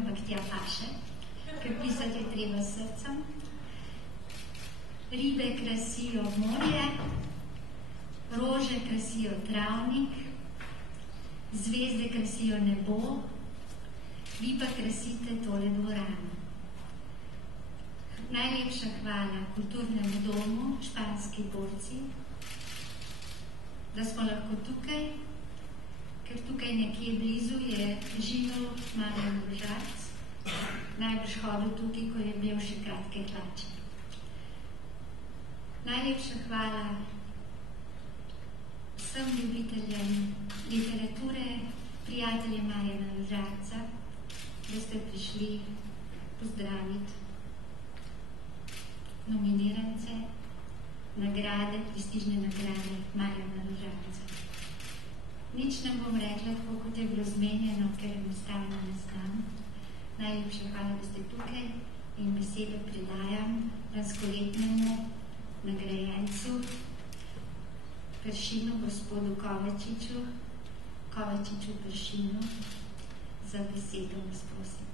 ampak tja paše, ker pisati je treba srcem. Ribe krasijo morje, rože krasijo travnik, zvezde krasijo nebo, vi pa krasite tole dvorano. Najlepša hvala Kulturnemu domu Španski borci, da smo lahko tukaj, ker tukaj nekje blizu je živel Marjan Rožac, najbrž hodil tukaj, ko je imel še kratke hlače. Najlepša hvala vsem ljubiteljem literature, prijateljem Marjana Rožaca, da ste prišli pozdraviti nominirance, nagrade, prestižne nagrade Marjana Rožaca. Nič ne bom rekla, tako kot je bilo zmenjeno, ker enostavno ne znam. Najlepša hvala, da ste tukaj in besedo predajam lanskoletnemu nagrajencu Peršinu, gospodu Kovačiču Peršinu, za besedo vas prosim.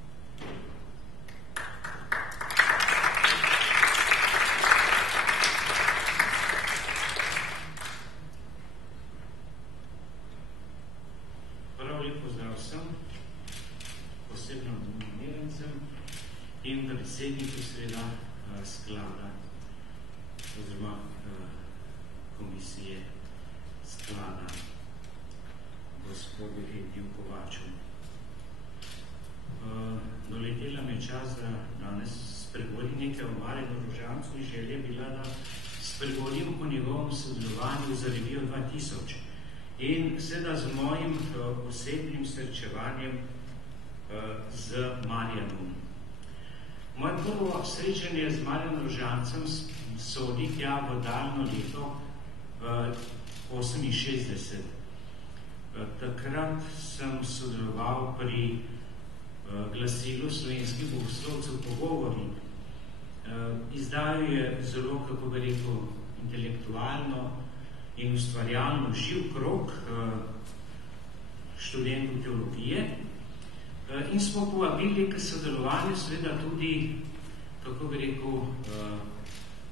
In predsedniku seveda sklada oziroma komisije sklada gospodu Ediju Kovaču. Doletela me čas, da danes spregovorim nekaj o Marjanu Rožacu in želja bila, da spregovorim o njegovem sodelovanju za revijo 2000 in seveda z mojim osebnim srečevanjem z Marjanom. Moje prvo srečanje z Marjanom Rožancem sodi tja v daljno leto 68. Takrat sem sodeloval pri glasilu Slovenskih bogoslovcev Pogovori. Izdajal je zelo, kako bi rekel, intelektualno in ustvarjalno živ krog študentov teologije. In smo povabili k sodelovanju seveda tudi, kako bi rekel,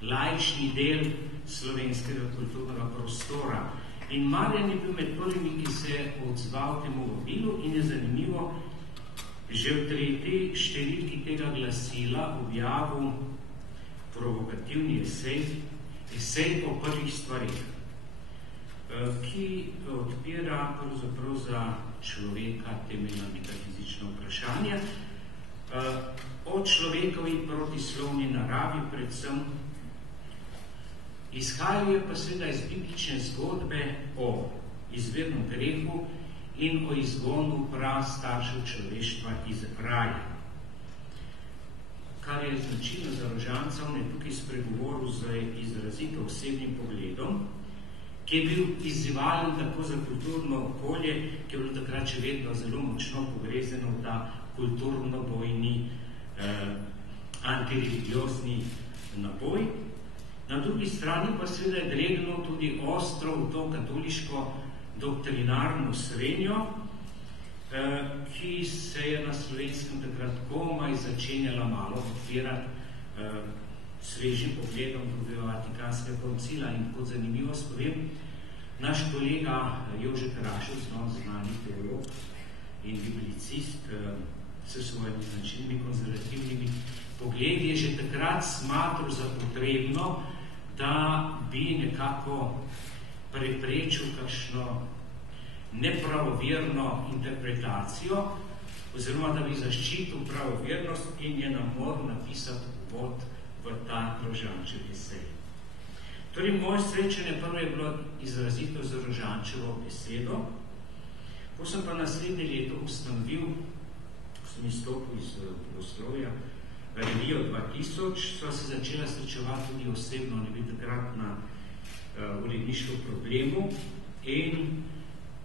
laični del slovenskega kulturnega prostora. In Marjan je bil med prvimi, ki se je odzval temu vabilu in je zanimivo, že v 3. številki tega glasila objavil provokativni esej o prvih stvarih, ki odpira pravzaprav za človeka temeljna metafizična vprašanja, o človekovi protislovni naravi predvsem. Izhajajo pa seveda iz biblične zgodbe o izvirnem grehu in o izgonu prastaršev človeštva iz raja. Kar je značilno za Rožanca, on je tukaj spregovoril z izrazito osebnim pogledom, ki je bil izzivalen tako za kulturno okolje, ki je bilo takrat še vedno zelo močno pogrezeno v ta kulturno-bojni, antireligiozni naboj. Na drugi strani pa seveda je dregno tudi ostro v to katoliško doktrinarno srenjo, ki se je na Slovenskem takrat komaj začenjala malo odpirati svežim pogledom drugega Vatikanskega koncila. In kot zanimivost povem, naš kolega Jože Krašec, znani teolog in biblicist s svojimi značilnimi konzervativnimi pogledi, je že takrat smatral za potrebno, da bi nekako preprečil kakšno nepravoverno interpretacijo oziroma da bi zaščitil pravovernost in je nam moral napisati uvod v ta Rožančev esej. Torej, moje srečanje prvo je bilo izrazito za Rožančevo besedo, ko sem pa naslednje leto ustanovil, ko sem izstopil iz bogoslovja, revijo 2000, so se začela srečevati tudi osebno, ne bi takrat na uredniškem problemu in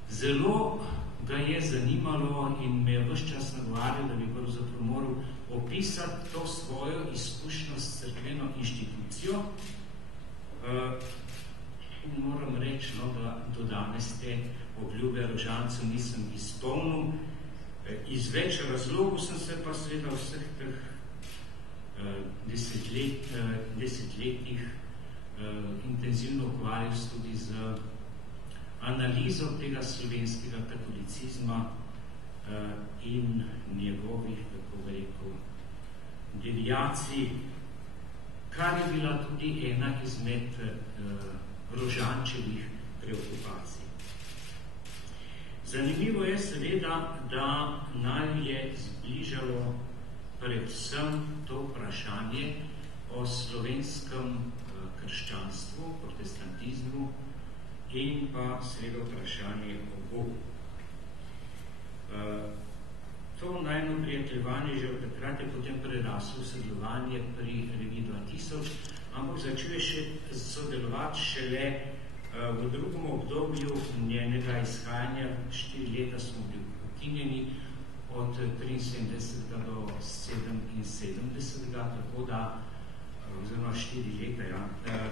zelo ga je zanimalo in me je ves čas nagovarjal, da bi pravzaprav moral opisati to svojo izkušnjo s cerkveno inštitucijo. Moram reči, da do danes te obljube Rožancev nisem izpolnil. Iz več razlogov sem se pa seveda vseh teh desetletjih intenzivno ukvarjal tudi z analizo tega slovenskega katolicizma in njegovih, kako bi rekel, deviacij, kar je bila tudi ena izmed Rožančevih preokupacij. Zanimivo je seveda, da naj je zbližalo predvsem to vprašanje o slovenskem krščanstvu, protestantizmu in pa seveda vprašanje o Bogu. To najno prijateljevanje že od takrat je potem preraslo sodelovanje pri reviji 2000, ampak začel je še sodelovati šele v drugem obdobju njenega izhajanja. 4 leta smo bili ukinjeni od 73. do 77. tako da, oziroma 4 leta, ja.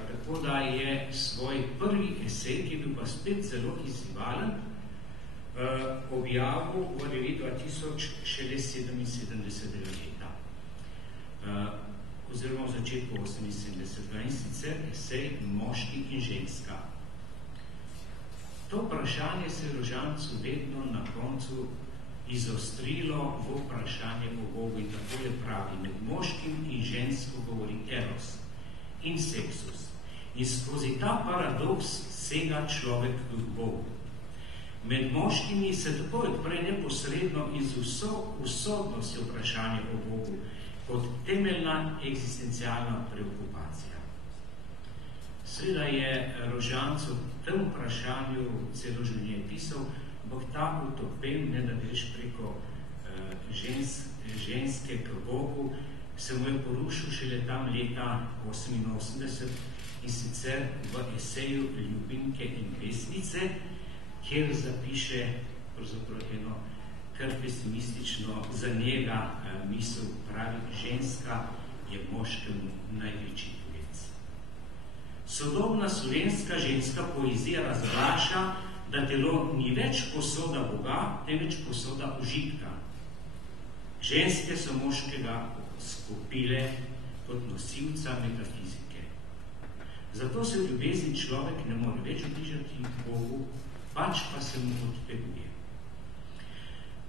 Tako da je svoj prvi esej, ki je bil pa spet zelo izzivalen, objavil v reviji 2000 šele 77. leta, oziroma v začetku 78. in sicer esej Moški in ženska. To vprašanje se je Rožancu vedno na koncu izostrilo v vprašanje o Bogu in tako je pravi: med moškim in žensko govori eros in seksus in skozi ta paradoks sega človek k Bogu. Med moškimi se tako odpre neposredno in z vso usodnostjo vprašanje o Bogu kot temeljna eksistencialna preokupacija. Seveda je Rožanc o tem vprašanju celo življenje pisal, ampak ta utopem, ne da greš preko ženske k Bogu, se mu je porušil šele tam leta 88 in sicer v eseju Ljubimke in pesnice, kjer zapiše pravzaprav eno kar pesimistično za njega misel, pravi: ženska je moškemu največji tujec. Sodobna slovenska ženska poezija razglaša, da telo ni več posoda Boga, temveč posoda užitka. Ženske so moškega skopile kot nosilca metafizike. Zato se v ljubezni človek ne more več bližati Bogu, pač pa se mu odteguje.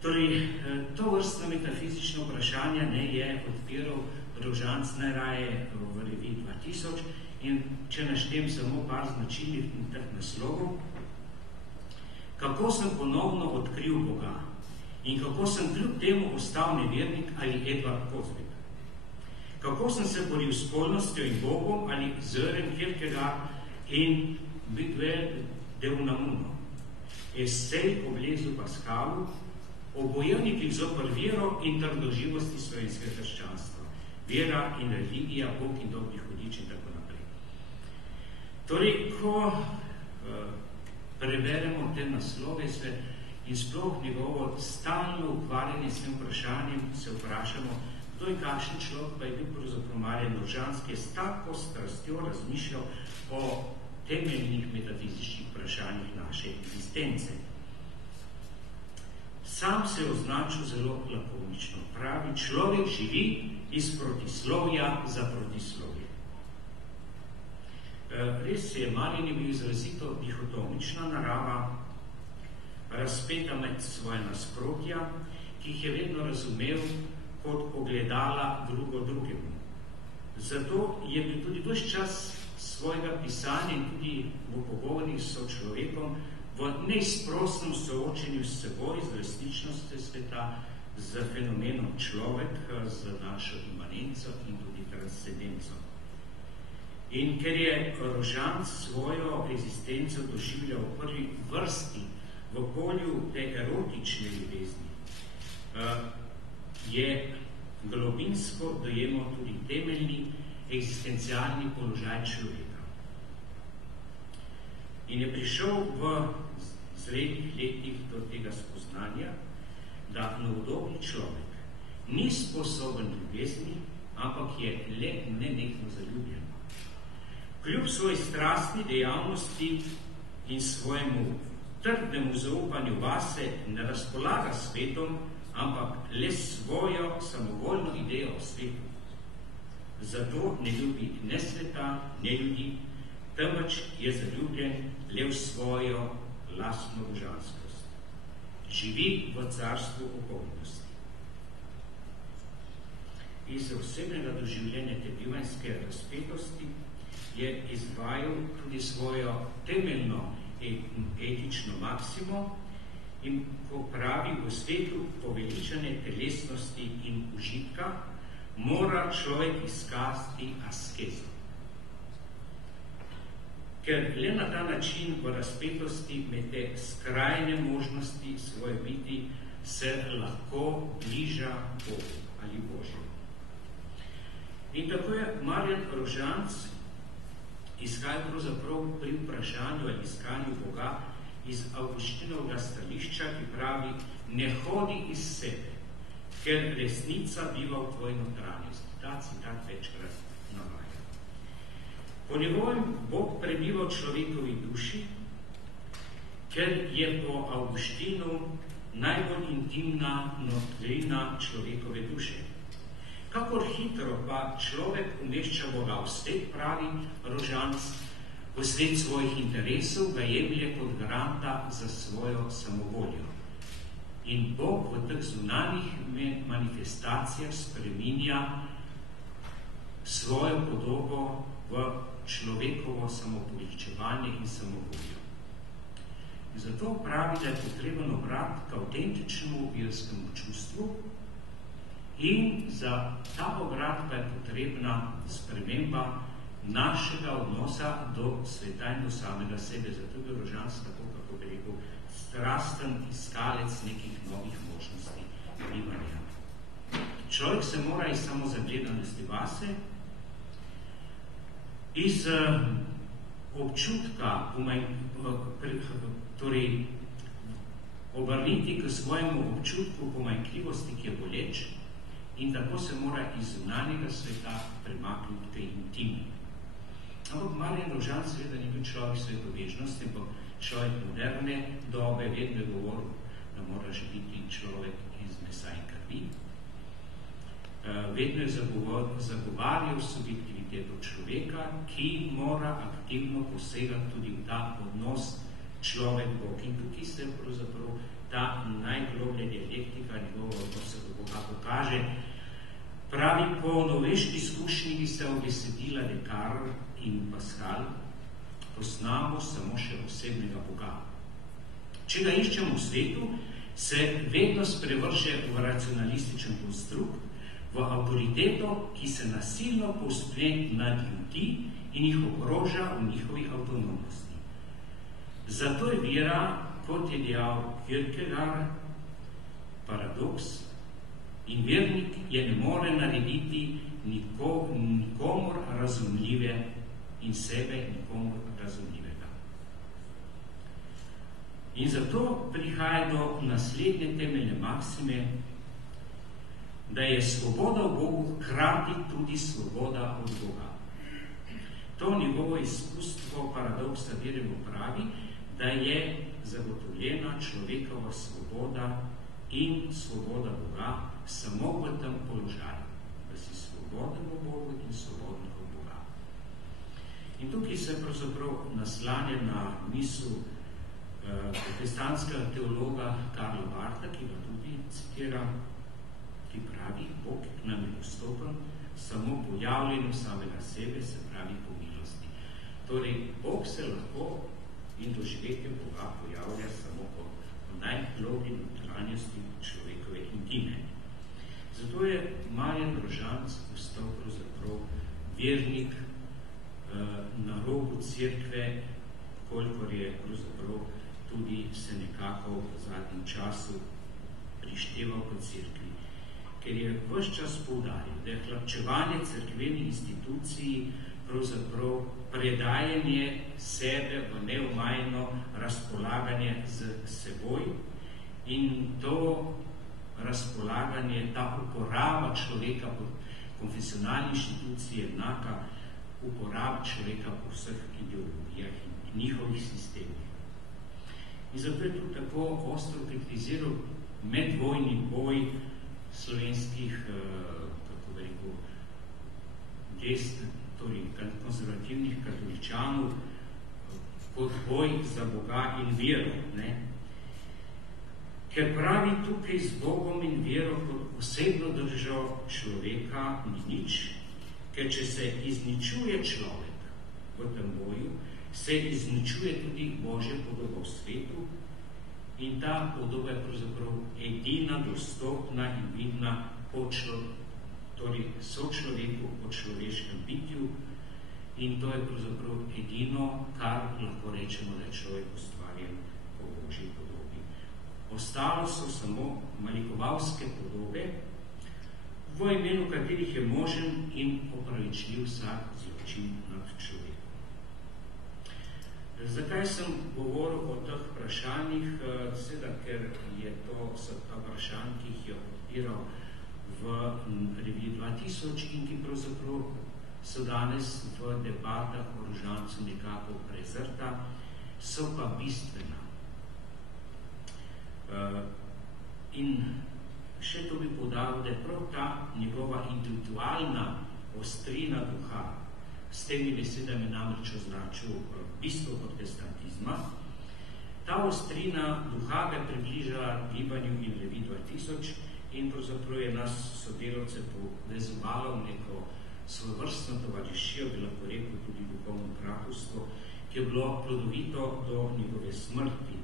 Torej, to vrstno metafizično vprašanje je odpiral Rožanc najraje v reviji 2000 in če naštem samo par značilnih teh naslovov: Kako sem ponovno odkril Boga in kako sem kljub temu ostal nevernik ali Edvard Kozbek. Kako sem se boril s polnostjo in Bogom ali Sören Kierkegaard in Miguel de Unamuno. Esej o Blaise Pascalu, o bojevnikih zoper vero in trdoživosti slovenskega krščanstva. Vera in religija, Bog in dobri hudič in tako naprej. Torej, ko preberemo te naslove in sploh njegovo stalno ukvarjanje s tem vprašanjem, se vprašamo, kdo in kakšen človek pa je bil pravzaprav Marjan Rožanc, ki je s tako strastjo razmišljal o temeljnih metafizičnih vprašanjih naše eksistence. Sam se je označil zelo lakonično. Pravi: človek živi iz protislovja za protislovje. Res je, Marjan je bil izrazito dihotomična narava, razpeta med svoje nasprotja, ki jih je vedno razumel kot ogledala drugo drugemu. Zato je bil tudi ves čas svojega pisanja in tudi v pogovorih s sočlovekom v neizprosnem soočenju s seboj, z resničnostjo sveta, z fenomenom človek, z našo imanenco in tudi transcendenco. In ker je Rožanc svojo eksistenco doživljal v prvi vrsti v polju te erotične ljubezni, je globinsko dojemal tudi temeljni eksistencialni položaj človeka. In je prišel v zrelih letih do tega spoznanja, da novodobni človek ni sposoben ljubezni, ampak je le nenehno zaljubljen. Kljub svoji strastni dejavnosti in svojemu trdnemu zaupanju vase ne razpolaga svetom, ampak le svojo samovoljno idejo o svetu. Zato ne ljubi ne sveta, ne ljudi, temveč je zaljubljen le v svojo lastno božanskost. Živi v carstvu okolnosti. Iz osebnega doživljenja te bivanjske razpetosti je izvajal tudi svojo temeljno etično maksimo in ko pravi v svetu poveličanje telesnosti in užitka, mora človek iskati askezo. Ker le na ta način v razpetosti med te skrajne možnosti svoje biti se lahko bliža Bogu ali Božju. In tako je Marjan Rožanc izhajal pravzaprav pri vprašanju ali iskanju Boga iz Avgustinovega stališča, ki pravi: ne hodi iz sebe, ker resnica biva v tvoji notranjosti. Ta citat večkrat navaja. Po njegovem Bog prebiva v človekovi duši, ker je po Avgustinu najbolj intimna notrina človekove duše. Kakor hitro pa človek umešča Boga v svet, pravi Rožanc, v svet svojih interesov, ga jemlje kot garanta za svojo samovoljo. In Bog v teh zunanjih manifestacijah spreminja svojo podobo v človekovo samopoličevanje in samovoljo. Zato pravi, da je potreben obrat k avtentičnemu verskemu čustvu in za ta obrat pa je potrebna sprememba našega odnosa do sveta in do samega sebe. Zato je Rožanc tako, kako bi rekel, strasten iskalec nekih novih možnosti bivanja. Človek se mora iz samozagledanosti vase, iz občutka, torej obrniti k svojemu občutku pomanjkljivosti, ki je boleč, in tako se mora iz zunanjega sveta premakniti k intimu. Ampak Marjan Rožanc seveda ni bil človek svetobežnosti, ampak človek moderne dobe, vedno je govoril, da moraš biti človek iz mesa in krvi. Vedno je zagovarjal subjektiviteto človeka, ki mora aktivno posegati tudi v ta odnos človek-Bog. In tukaj se pravzaprav ta najgloblja dialektika njegova odnosa do Boga pokaže. Pravi, po novejški izkušnji bi se obesedila Descartes in Pascal, poznamo samo še osebnega Boga. Če ga iščemo v svetu, se vedno sprevrže v racionalističen konstrukt, v avtoriteto, ki se nasilno povzpne nad ljudi in jih ogroža v njihovih avtonomnosti. Zato je vera, kot je dejal Kierkegaard, paradoks, in vernik je ne more narediti nikomor razumljive in sebe nikomor razumljivega. In zato prihaja do naslednje temeljne maksime, da je svoboda v Bogu hkrati tudi svoboda od Boga. To njegovo izkustvo paradoksa vere mu pravi, da je zagotovljena človekova svoboda in svoboda Boga samo v tem položaju, da si svoboden v Bogu in svoboden v Boga. In tukaj se pravzaprav naslanja na misel protestantskega teologa Karla Bartha, ki ga tudi citira, ki pravi, Bog nam je dostopen samo po javljenju samega sebe, se pravi po milosti. Torej, Bog se lahko in doživetje Boga pojavlja samo po najgloblji notranjosti človekove intime. Zato je Marjan Rožanc postal pravzaprav vernik na robu cerkve, kolikor je pravzaprav tudi se nekako v zadnjem času prišteval kot cerkvi. Ker je ves čas poudaril, da je hlapčevanje cerkveni instituciji pravzaprav predajanje sebe v neomajno razpolaganje z seboj in to razpolaganje, ta uporaba človeka po konfesionalni inštituciji je enaka uporaba človeka po vseh ideologijah in njihovih sistemih. In zato je tudi tako ostro kritiziral medvojni boj slovenskih, kako bi rekel, torej konzervativnih katoličanov kot boj za Boga in vero. Ne? Ker pravi tukaj z Bogom in vero kot osebno držo človeka ni nič, ker če se izničuje človek v tem boju, se izničuje tudi Božja podoba v svetu in ta podoba je pravzaprav edina dostopna in vidna torej sočloveku po človeškem bitju in to je pravzaprav edino, kar lahko rečemo, da je človek ustvarjen po Božji podobi. Ostalo so samo malikovalske podobe, v imenu katerih je možen in opravičljiv vsak zločin nad človekom. Zakaj sem govoril o teh vprašanjih? Seveda, ker so ta vprašanja, ki jih je odpiral v reviji 2000 in ki pravzaprav so danes v debatah o Rožancu nekako prezrta, so pa bistvena. In še to bi poudaril, da je prav ta njegova intelektualna ostrina duha, s temi besedami namreč označil bistvo protestantizma, ta ostrina duha ga približala gibanju in reviji 2000 in pravzaprav je nas sodelavce povezovalo v neko svojevrstno tovarišijo, bi lahko rekel tudi duhovno bratovstvo, ki je bilo plodovito do njegove smrti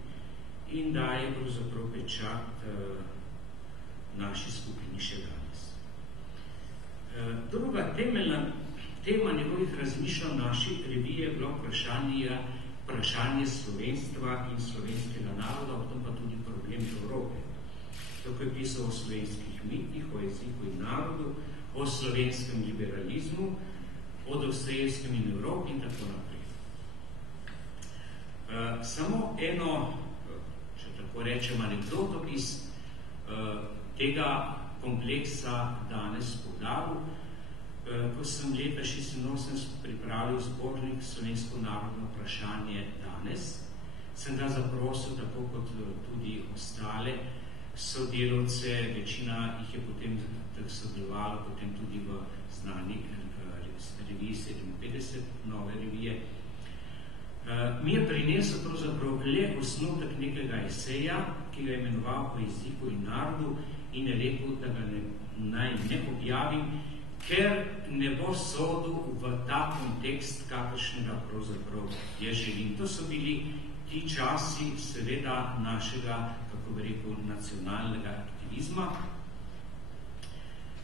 in daje pravzaprav pečat naši skupini še danes. Druga temeljna tema njegovih razmišljanj naši revije je bilo vprašanje slovenstva in slovenskega naroda, potem pa tudi problem Evrope. Tako je pisal o slovenskih mitih, o jeziku in narodu, o slovenskem liberalizmu, o Dostojevskem in Evropi in tako naprej. Samo eno, če tako rečem, anekdotopis tega kompleksa danes poudaril. Ko sem leta 1986 pripravil zbornik Slovensko narodno vprašanje danes, sem ga zaprosil, tako kot tudi ostale sodelavce, večina jih je potem sodelovalo potem tudi v znani reviji 57, nove revije. Mi je prinesel pravzaprav le osnutek nekega eseja, ki ga je imenoval O jeziku in narodu in je rekel, da ga naj ne objavim, ker ne bo sodil v ta kontekst, kakršnega pravzaprav je želim. To so bili ti časi seveda našega, kako bi rekel, nacionalnega aktivizma.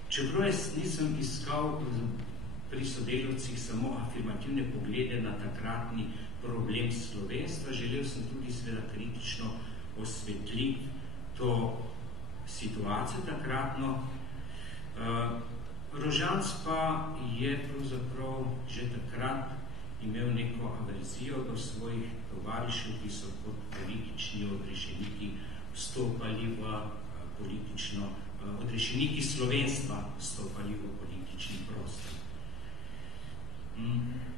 Čeprav nisem iskal pri sodelavcih samo afirmativne poglede na takratni problem slovenstva, želel sem tudi seveda kritično osvetliti to situacijo takratno. Rožanc pa je pravzaprav že takrat imel neko averzijo do svojih tovarišev, ki so kot politični odrešeniki vstopali v politično, odrešeniki slovenstva vstopali v politični prostor.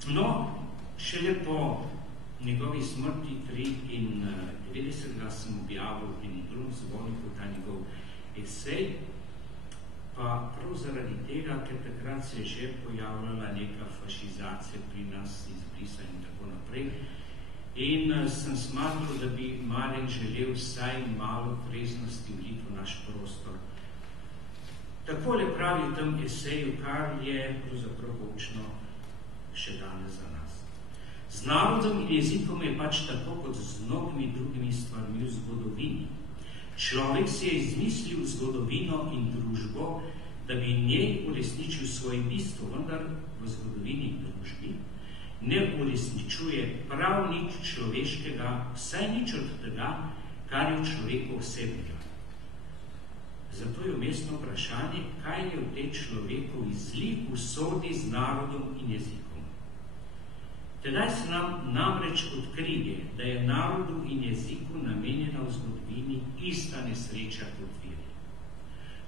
No, šele po njegovi smrti 93. sem objavil in drugom zborniku ta njegov esej, pa prav zaradi tega, ker takrat se je že pojavljala neka fašizacija pri nas, izbrisa in tako naprej. In sem smatral, da bi Marjan želel vsaj malo treznosti vliti v naš prostor. Takole pravi v tem eseju, kar je pravzaprav poučno še danes za nas. Z narodom in jezikom je pač tako kot z mnogimi drugimi stvarmi v zgodovini. Človek si je izmislil zgodovino in družbo, da bi njej uresničil svoje bistvo, vendar v zgodovini in družbi ne uresničuje prav nič človeškega, vsaj nič od tega, kar je v človeku osebnega. Zato je umestno vprašanje, kaj je v tej človekovi zli usodi z narodom in jezikom. Tedaj se nam namreč odkrije, da je narodu in jeziku namenjena v zgodovini ista nesreča kot vire.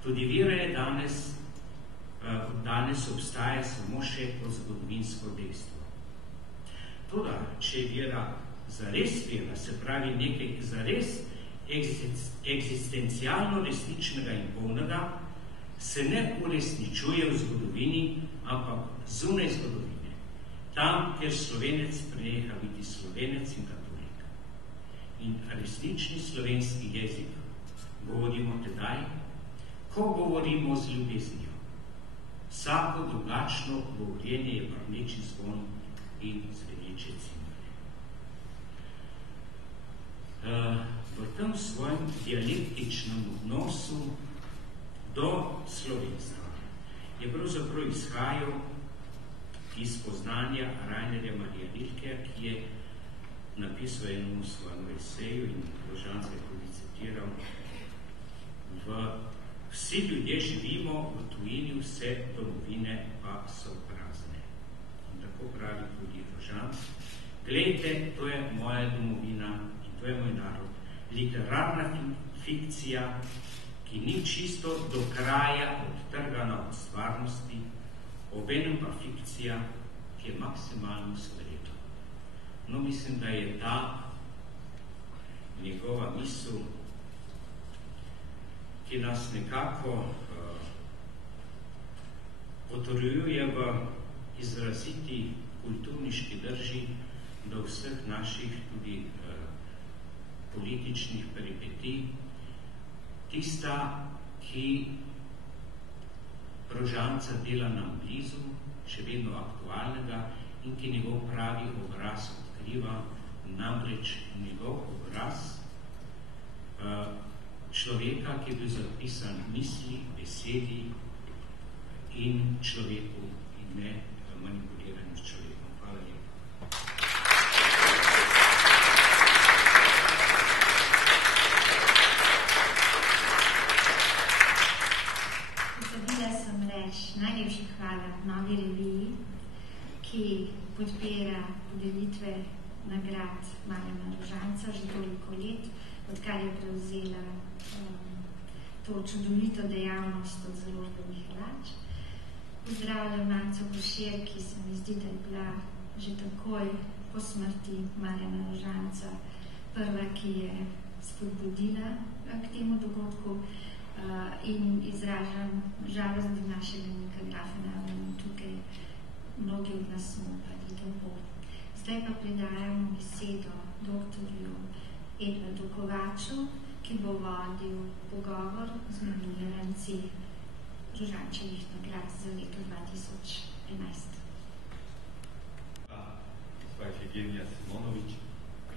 Tudi vira je danes obstaja samo še kot zgodovinsko dejstvo. Toda, če je vera zares vera, se pravi nekaj zares eksistencialno resničnega in polnega, se ne uresničuje v zgodovini, ampak zunaj zgodovine. Tam, kjer Slovenec preneha biti Slovenec in katolik. In resnični slovenski jezik govorimo tedaj, ko govorimo z ljubeznijo. Vsako drugačno govorjenje je brneči zvon in zveneče cimbale. V tem svojem dialektičnem odnosu do slovenstva je pravzaprav izhajal iz poznanja Rainerja Marija Rilkeja, ki je napisal eno v svojem eseju in Rožan se tudi citiral: vsi ljudje živimo v tujini, vse domovine pa so prazne. In tako pravi tudi Rožan: glejte, to je moja domovina in to je moj narod. Literarna fikcija, ki ni čisto do kraja odtrgana od stvarnosti, obenem pa fikcija, ki je maksimalno sprejeto. No, mislim, da je ta njegova misel, ki nas nekako potrjuje v izraziti kulturniški drži do vseh naših tudi političnih peripetij, tista, ki Rožanca dela nam blizu, še vedno aktualnega in ki njegov pravi obraz odkriva, namreč njegov obraz človeka, ki je bil zapisan misli, besedi in človeku in ne manipuliranju s človekom. Hvala lepa. Pozabila sem reči najlepša hvala Novi reviji, ki podpira podelitve nagrad Marjana Rožanca že toliko let, odkar je prevzela to čudovito dejavnost od založbenih Hlač. Pozdravljam Manco Košir, ki se mi zdi, da je bila že takoj po smrti Marjana Rožanca prva, ki je spodbudila k temu dogodku, in izražam žalost, da našega nikografa navljamo tukaj. Mnogi od nas smo padli domov. Zdaj pa predajamo besedo doktorju Edvardu Kovaču, ki bo vodil pogovor z nominiranci Rožančevih nagrad za leto 2011. Gospa Efigenia Simonovič,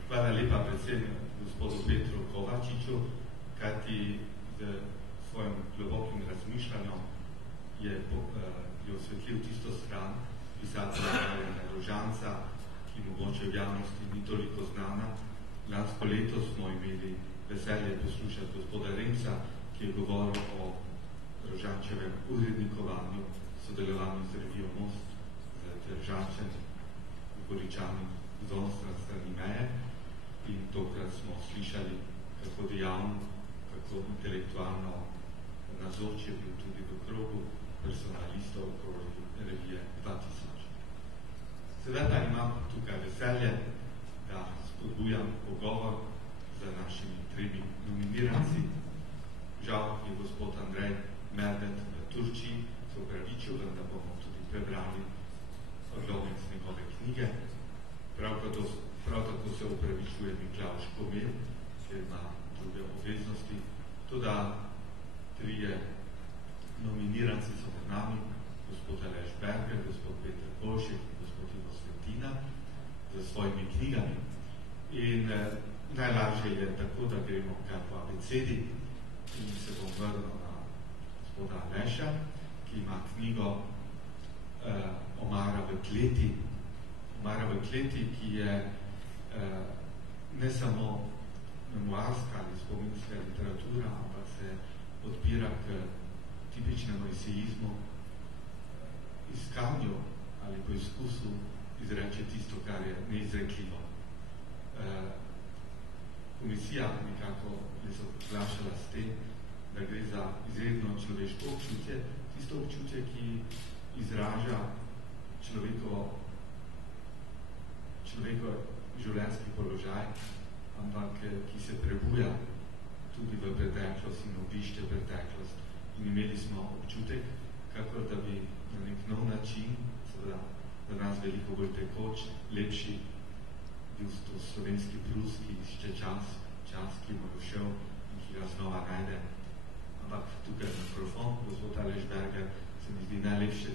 hvala lepa predvsem gospodu Petru Kovačiču, kajti z svojim globokim razmišljanjem je osvetlil tisto stran pisatelja Marjana Rožanca, ki mogoče v javnosti ni toliko znana. Lansko leto smo imeli veselje poslušati gospoda Remca, ki je govoril o Rožančevem urednikovanju, sodelovanju z revijo Most, z Rožančem, Goričanim, z onstran strani meje. In tokrat smo slišali, kako dejavno, kako intelektualno navzoč je bil tudi v krogu personalistov okrog revije 2000. Sedaj pa imam tukaj veselje, da spodbujam pogovor za našimi tremi nominiranci. Žal je gospod Andrej Medved v Turčiji, se upravičil, da bomo tudi prebrali odlomek z njegove knjige. Prav tako se upravičuje Miklavž Kovel, ker ima druge obveznosti. Toda trije nominiranci so med nami, gospod Aleš Berger, gospod Peter Polšek in gospod Ivo Svetina, za svojimi knjigami. In najlažje je tako, da gremo kar po abecedi in se bom vrnil na gospoda Aleša, ki ima knjigo Omara v kleti. Omara v kleti, ki je ne samo memoarska ali spominska literatura, ampak se odpira k tipičnemu esejizmu, iskanju ali poizkusu izreče tisto, kar je neizrekljivo. Komisija nekako je se oglašala s tem, da gre za izredno človeško občutje, tisto občutje, ki izraža človekov življenjski položaj, ampak ki se prebuja tudi v preteklost in obišče preteklost. In imeli smo občutek, kakor da bi na nek nov način, seveda za nas veliko bolj tekoč, lepši, bil to slovenski brus, ki išče čas, ki mu je všel in ki ga znova najde. Ampak tukaj mikrofon, gospod Aleš Berger, se mi zdi najlepše,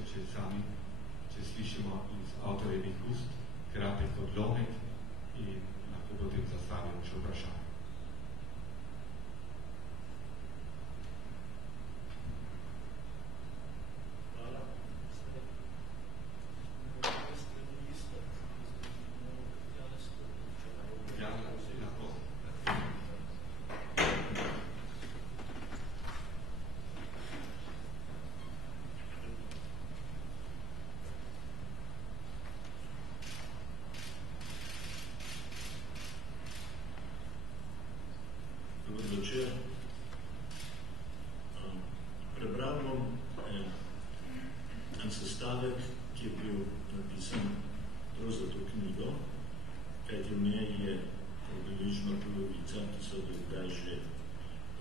če slišimo iz avtorjevih ust, kratek odlomek in lahko potem zastavimo še vprašanje. Prebral bom en sestavek, ki je bil napisan prav za to knjigo, kajti v njej je približno polovica, ki so kdaj že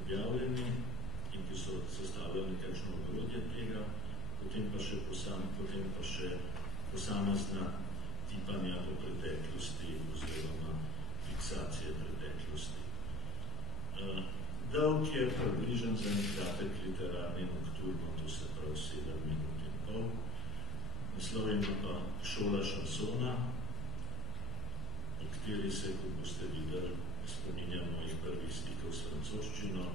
objavljeni in ki so sestavljali nekakšno ogrodje tega, potem pa še posamezna tipanja do preteklosti oziroma fiksacije preteklosti. Dolg je približen za en kratek literarni nokturno, to se prav 7 minut in pol. Naslov ima pa Šola šansona, v kateri se, kot boste videli, spominjam mojih prvih stikov s francoščino,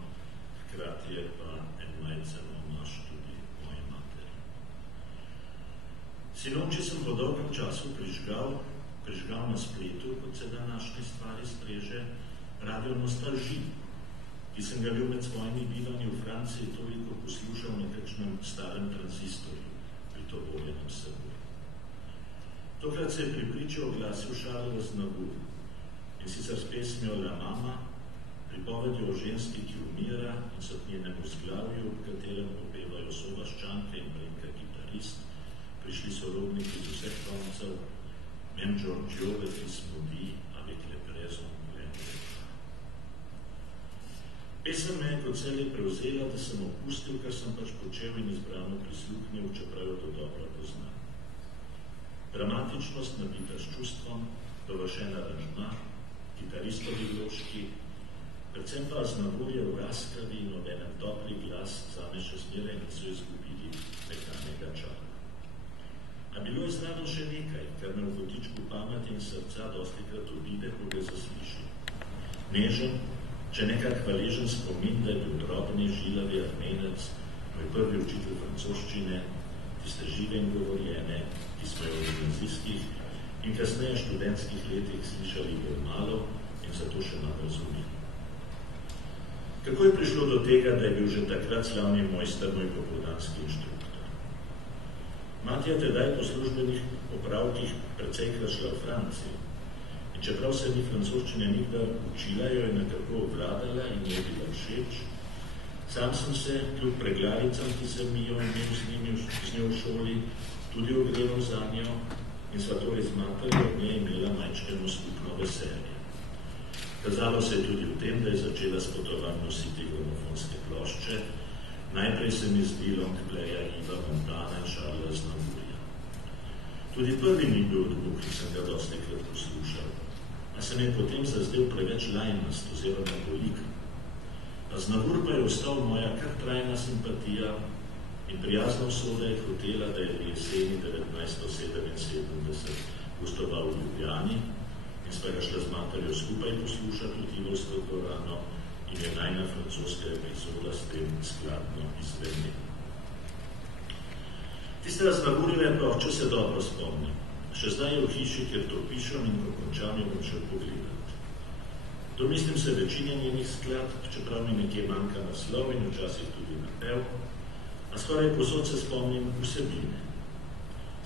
hkrati je pa en majcen omaž tudi moje materi. Sinoči sem po dolgem času prižgal na spletu, kot se današnje stvari streže, Radio Nostalgie, ki sem ga bil med svojimi bivanji v Franciji toliko poslušal na kakšnem starem transistorju, pritovorjenem s seboj. Tokrat se je pri priči oglasil Charles Aznavour, in sicer s pesmijo La Mama, pripovedjo o ženski, ki umira in so k njenemu vzglavju, v katerem opevajo sovaščanke in brinka kitarist, prišli sorodniki z vseh koncev, Mem Giorgiove, ki smodi, avec le présent. Pesem me je kot celje prevzela, da sem opustil, kar sem pač počel in izbrano prisluhnil, čeprav jo dobro poznam. Dramatičnost nabita s čustvom, dovršen aranžma, kitaristovi vložki, predvsem pa Aznavourjev raskavi in obenem topli glas zame še zmeraj niso izgubili mekanega čara. A bilo je zraven še nekaj, kar me v kotičku pameti in srca dostikrat obide, ko ga zasliši. Nežen, če nekak hvaležen spomin, da je bil drobni, žilavi Armenec, moj prvi učitelj francoščine, tiste žive in govorjene, ki smo jo v gimnazijskih in kasneje študentskih letih slišali bolj malo in zato še nam razumeli. Kako je prišlo do tega, da je bil že takrat slavni mojster moj popoldanski inštruktor? Mati je tedaj po službenih opravkih precejkrat šla v Franciji. In čeprav se ni francoščine nikdar učila, jo je nekako obvladala in je bila všeč, sam sem se, kljub preglavicam, ki sem jo imel z njo v šoli, tudi ogreval za njo in sva torej z materjo od nje imela majčkeno skupno veselje. Kazalo se je tudi v tem, da je začela s potovanjem nositi gramofonske plošče. Najprej se mi zdi longplaya Iva Montana in Charlesa Aznavourja. Tudi prvi ni bil odmuk, ki sem ga dostikrat poslušal, a se mi je potem zazdel preveč lajnast oziroma bolik. Aznavour pa je ostal moja kar trajna simpatija in prijazna usoda je hotela, da je v jeseni 1977 gostoval v Ljubljani in sva ga šla z materjo skupaj poslušati v Tivolsko dvorano in je najna francoska epizoda s tem skladno izvenila. Tiste Aznavourjeve plošče se dobro spomnim. Še zdaj je v hiši, kjer to pišem in ko končam jo bom še pogledati. Domislim se večine njenih skladb, čeprav mi nekje manjka naslov in včasih tudi napev, a skoraj posod se spomnim vsebine.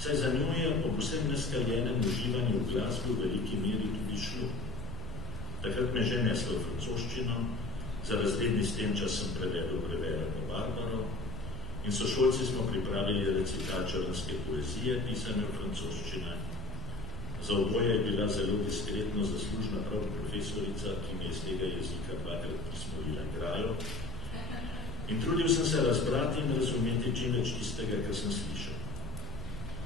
Saj za njo je ob vsem neskaljenem uživanju v glasbi v veliki meri tudi šlo. Takrat me že neslo v francoščino, za razredni stenčas sem prevedel Brevera po Barbaro in sošolci smo pripravili recital črnske poezije, pisane v francoščine. Za oboje je bila zelo diskretno zaslužna prav profesorica, ki mi je z tega jezika dvakrat prismolila grajo. In trudil sem se razbrati in razumeti čim več tistega, kar sem slišal.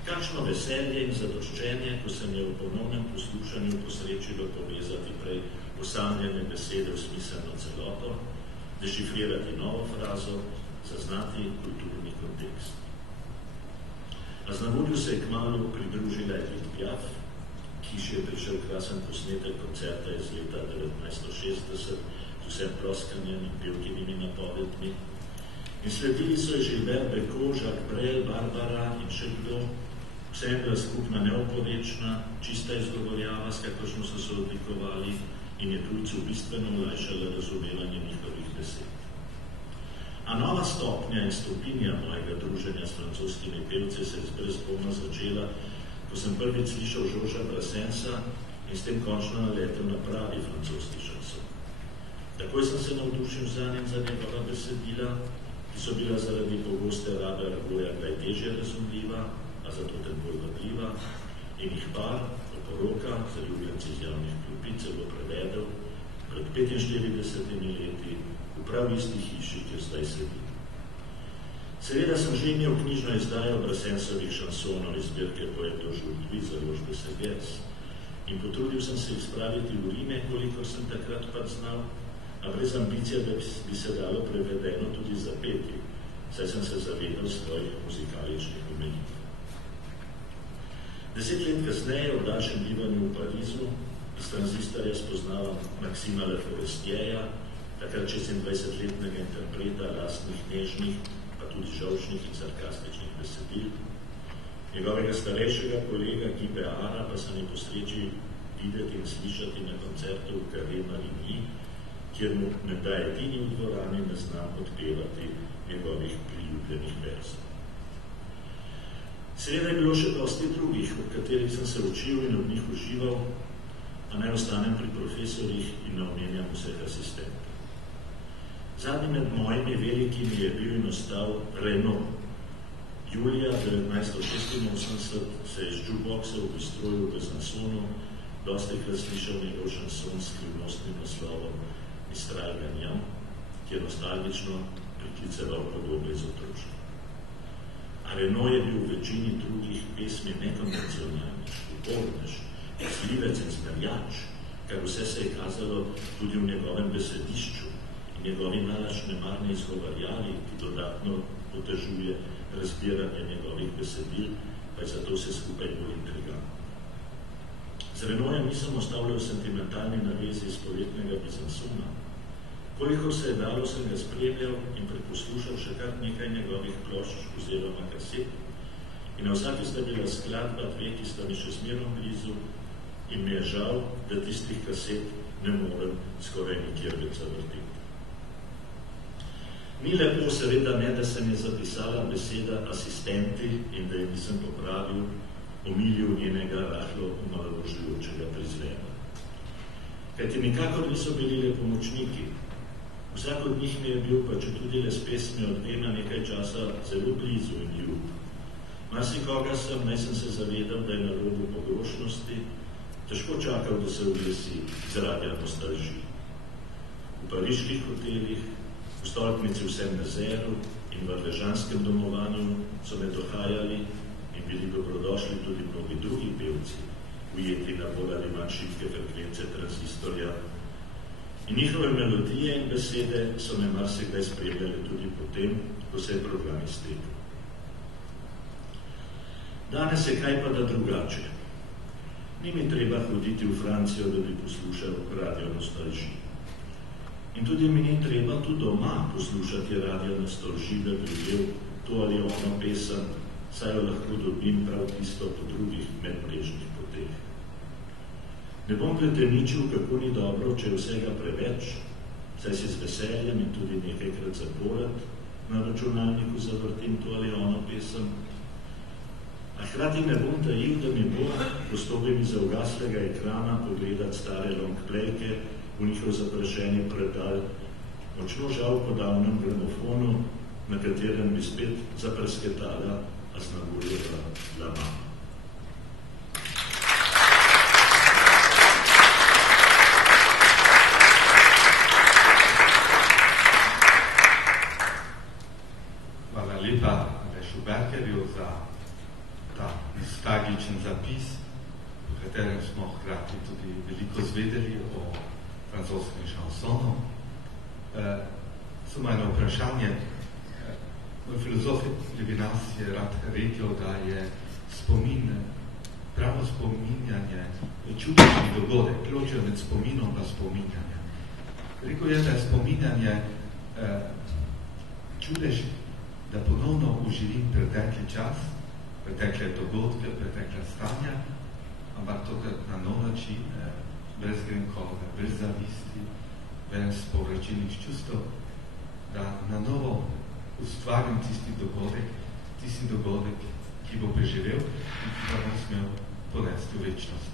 Kakšno veselje in zadoščenje, ko se mi je v ponovnem poslušanju posrečilo povezati prej osamljene besede v smiselno celoto, dešifrirati novo frazo, zaznati kulturni kontekst. A znavodju se je kmalu pridružila Edith Piaf, ki še je prišel krasen posnetek koncerta iz leta 1960 z vsem ploskanjem in pevkinimi napovedmi. In sledili so je Gilbert Bécaud, Jacques Brel, Barbara in še kdo. Vse je bila skupna neoporečna, čista izgovorjava, s kakršno so se odlikovali in je tujcu bistveno olajšala razumevanje njihovih besed. A nova stopnja in stopinja mojega druženja s francoskimi pevci se je brezpomno začela, ko sem prvič slišal Georgesa Brassensa in s tem končno naletel na pravi francoski šanson. Takoj sem se navdušil za njegova besedila, ki so bila zaradi pogoste rabe argoja kdaj težje razumljiva, a zato tem bolj vabljiva, in jih par, oporoka, zaljubljenci iz javnih klopi, celo prevedel pred 45 leti v prav isti hiši, kjer zdaj sedim. Seveda sem že imel knjižno izdajo Brassensovih šansonov iz zbirke poetov Žurtvi, založbe Segers, in potrudil sem se jih spraviti v Rime, kolikor sem takrat pač znal, a brez ambicije, da bi se dalo prevedeno tudi zapeti, saj sem se zavedal svojih muzikaličnih omejitev. 10 let kasneje, v daljšem bivanju v Parizu, iz tranzistorja spoznavam Maxima Le Forestieja, takrat 26-letnega interpreta lastnih nežnih, pa tudi žolčnih in sarkastičnih besedil. Njegovega starejšega kolega Guy Béara pa sem je po sreči videti in slišati na koncertu v Carré Marigny, kjer mu menda edini v dvorani ne znam odpevati njegovih priljubljenih verzov. Seveda je bilo še dosti drugih, od katerih sem se učil in od njih užival, a naj ostanem pri profesorjih in ne omenjam vseh asistentov. Zadnji med mojimi velikimi je bil in ostal Renaud. Julija 1986 se je z jukeboxa v Bistroju v Besançonu dostikrat slišal njegov šanson s skrivnostnim naslovom Mistral Gagnon, ki je nostalgično prikliceval podobe iz otroštva. A Renaud je bil v večini drugih pesmi nekonvencionalnih, upornež, slivec in zmerjač, kar vse se je kazalo tudi v njegovem besedišču in njegovi nalaž nemarni izgovarjali, ki dodatno otežuje razbiranje njegovih besedil, pa je zato vse skupaj bolj intrigantno. Z Renaudem nisem ostavljal sentimentalni navezi iz poletnega Besançona. Kolikor se je dalo, sem ga spremljal in preposlušal še kar nekaj njegovih plošč oziroma kaset in na vsaki sta bila skladba dve, ki sta mi še smerno blizu in mi je žal, da tistih kaset ne morem skoraj nikjer več zavrteti. Ni lepo seveda ne, da se mi je zapisala beseda asistenti in da je nisem popravil omilil njenega rahlo omalovažujočega prizvena. Kajti nikakor niso bili le pomočniki. Vsak od njih mi je bil pa četudi le s pesmi od dvema nekaj časa zelo blizu in ljub. Marsikoga sem, naj sem se zavedal, da je na robu pogrošnosti, težko čakal, da se oglesi zaradi nostalžije. V pariških hotelih, v stolpnici v Saint-Nazaire in v arležanskem domovanju so me dohajali in bili dobrodošli tudi mnogi drugi pevci, ujeti na bolj ali manj šibke frekvence tranzistorja. In njihove melodije in besede so me marsikdaj spremljali tudi potem, ko se je program iztekel. Danes je kaj pa da drugače. Ni mi treba hoditi v Francijo, da bi poslušal radio nostalžij. In tudi mi ni treba tu doma poslušati radio nostalžij, da bi bil to ali ono pesem, saj jo lahko dobim prav tisto po drugih medmrežnih poteh. Ne bom pleteničil, kako ni dobro, če je vsega preveč, saj si z veseljem in tudi nekajkrat zapored na računalniku zavrtim to ali ono pesem. A hkrati ne bom tajil, da mi bo, ko stopim iza ugaslega ekrana, pogledati stare longplayke v njihov zaprašeni predal, močno žal po davnem gramofonu, na katerem bi spet zapresketala Aznavourjeva La Mama. za ta nostalgičen zapis, v katerem smo hkrati tudi veliko zvedeli o francoskem šansonu. Samo eno vprašanje. Moj filozof Levinas je rad rekel, da je spomin, pravo spominjanje čudežni dogodek, ločen med spominom pa spominjanje. Rekel je, da je spominjanje čudež, da ponovno uživim pretekli čas, pretekle dogodke, pretekle stanja, ampak tokrat na nov način, brez grenkove, brez zavisti, brez povračilnih čustev, da na novo ustvarim tisti dogodek, ki bo preživel in ki pa bom smel ponesti v večnost.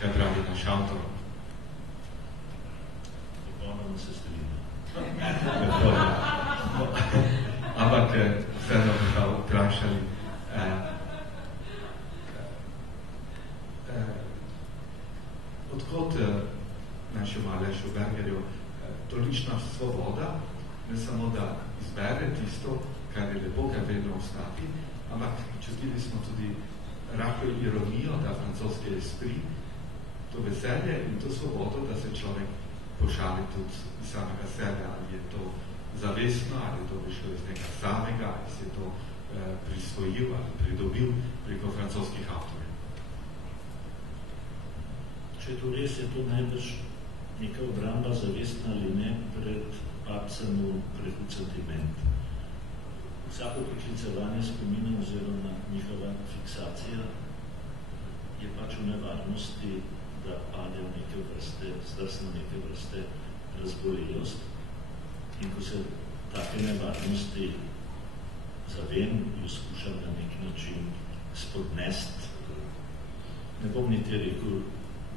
Kaj pravi naš avtor? Popolnoma se strinjam. Ampak vseeno bi ga vprašali, odkot našemu Alešu Bergerju tolična svoboda, ne samo da izbere tisto, kar je lepo, kar vedno ostati, ampak čutili smo tudi rahlo ironijo, da francoski esprit, to veselje in to svobodo, da se človek pošali tudi iz samega sebe, ali je to zavestno, ali je to prišlo iz nekaj samega, ali se je to prisvojil ali pridobil preko francoskih avtorjev. Če je to res, je to najbrž neka obramba zavestna ali ne pred padcem v prehud sentiment. Vsako priklicevanje spomina oziroma njihova fiksacija je pač v nevarnosti, da pade v neke vrste, zdrsne neke vrste razbolelost. In ko se take nevarnosti zavem, jo skušam na nek način spodnest, ne bom niti rekel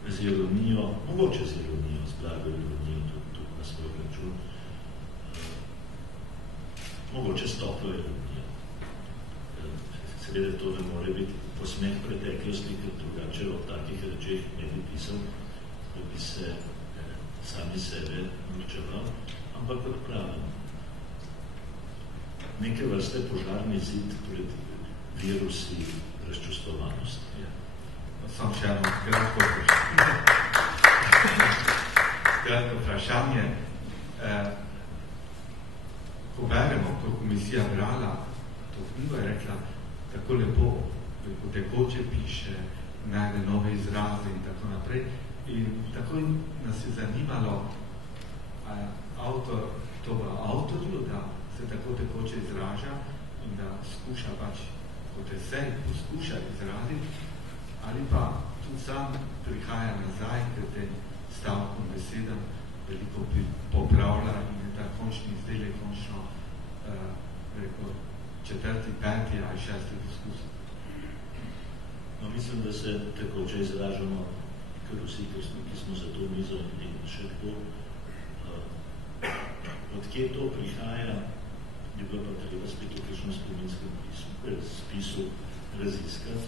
z ironijo, mogoče z ironijo, z blago ironijo, tudi na svoj račun, mogoče s toplo ironijo. Seveda to ne more biti posmeh preteklosti, ker drugače o takih rečeh ne bi pisal, da bi se sami sebe norčeval, ampak kot pravim, neke vrste požarni zid pred virusi razčustvovanosti. Ja. Sam še eno kratko vprašanje. Ko beremo, ko komisija brala to knjigo, je rekla, tako lepo, ko tekoče piše, najde nove izraze in tako naprej. In tako nas je zanimalo avtor, to v avtorju, da se tako tekoče izraža in da skuša pač kot esej poskuša izraziti, ali pa tudi sam prihaja nazaj k tem stavkom besedam, veliko popravlja in je ta končni izdelek končno rekel, 4., 5. ali 6. poskus. No, mislim, da se tekoče izražamo kar vsi, ki smo za to mizo in še tako. Odkje to prihaja, bi bilo pa treba spet v kakšnem spominskem spisu raziskati.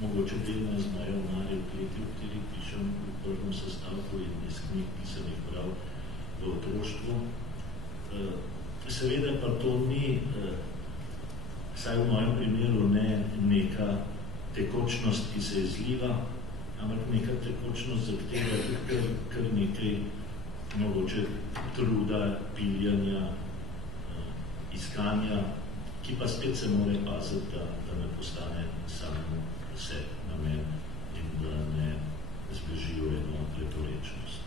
Mogoče delno z mojo Marijo Kleti, v kateri pišem v prvem sestavku in iz knjig, ki sem jih bral v otroštvu. Seveda pa to ni, vsaj v mojem primeru, ne neka tekočnost, ki se izliva, ampak neka tekočnost zahteva kar nekaj mogoče truda, piljanja, iskanja, ki pa spet se mora paziti, da ne postane samo vse namen in da ne zbežijo eno leporečnost.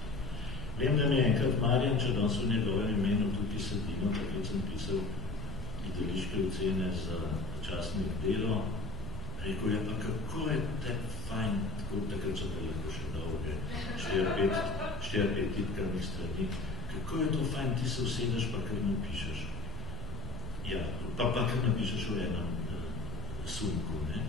Vem, da mi je enkrat Marjan, če danes v njegovem imenu tukaj sedimo, takrat sem pisal gledališke ocene za časnik Delo, rekel je, pa kako je te fajn, tako takrat so te lahko še dolge, 4-5 titkanih strani, kako je to fajn, ti se usedeš, pa kar napišeš. Ja, pa kar napišeš v enem sunku, ne?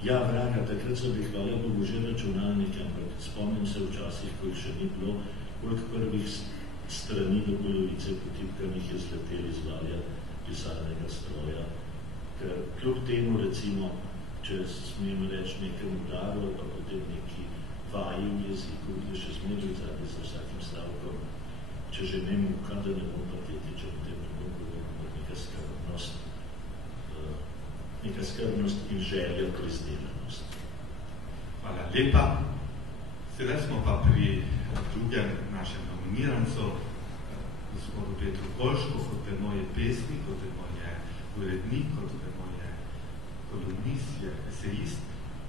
Ja, vraga, takrat so bi hvala Bogu že računalnike, ampak spomnim se včasih, ko jih še ni bilo, koliko prvih strani do polovice potipkanih je zleteli z valja pisarnega stroja. Ker kljub temu, recimo, če smem reči nekem udaru, pa potem neki vaji v jeziku, je še zmeril zadnji za vsakim stavkom, če že ne muka, da ne bom patetičen, potem ne bom govoril neka skrbnost. neka skrbnost in želja po izdelanosti. Hvala lepa. Sedaj smo pa pri drugem našem nominirancu, gospodu Petru Kolšku, kot vemo je pesnik, kot vemo je urednik, kot vemo je kolumnist, je esejist.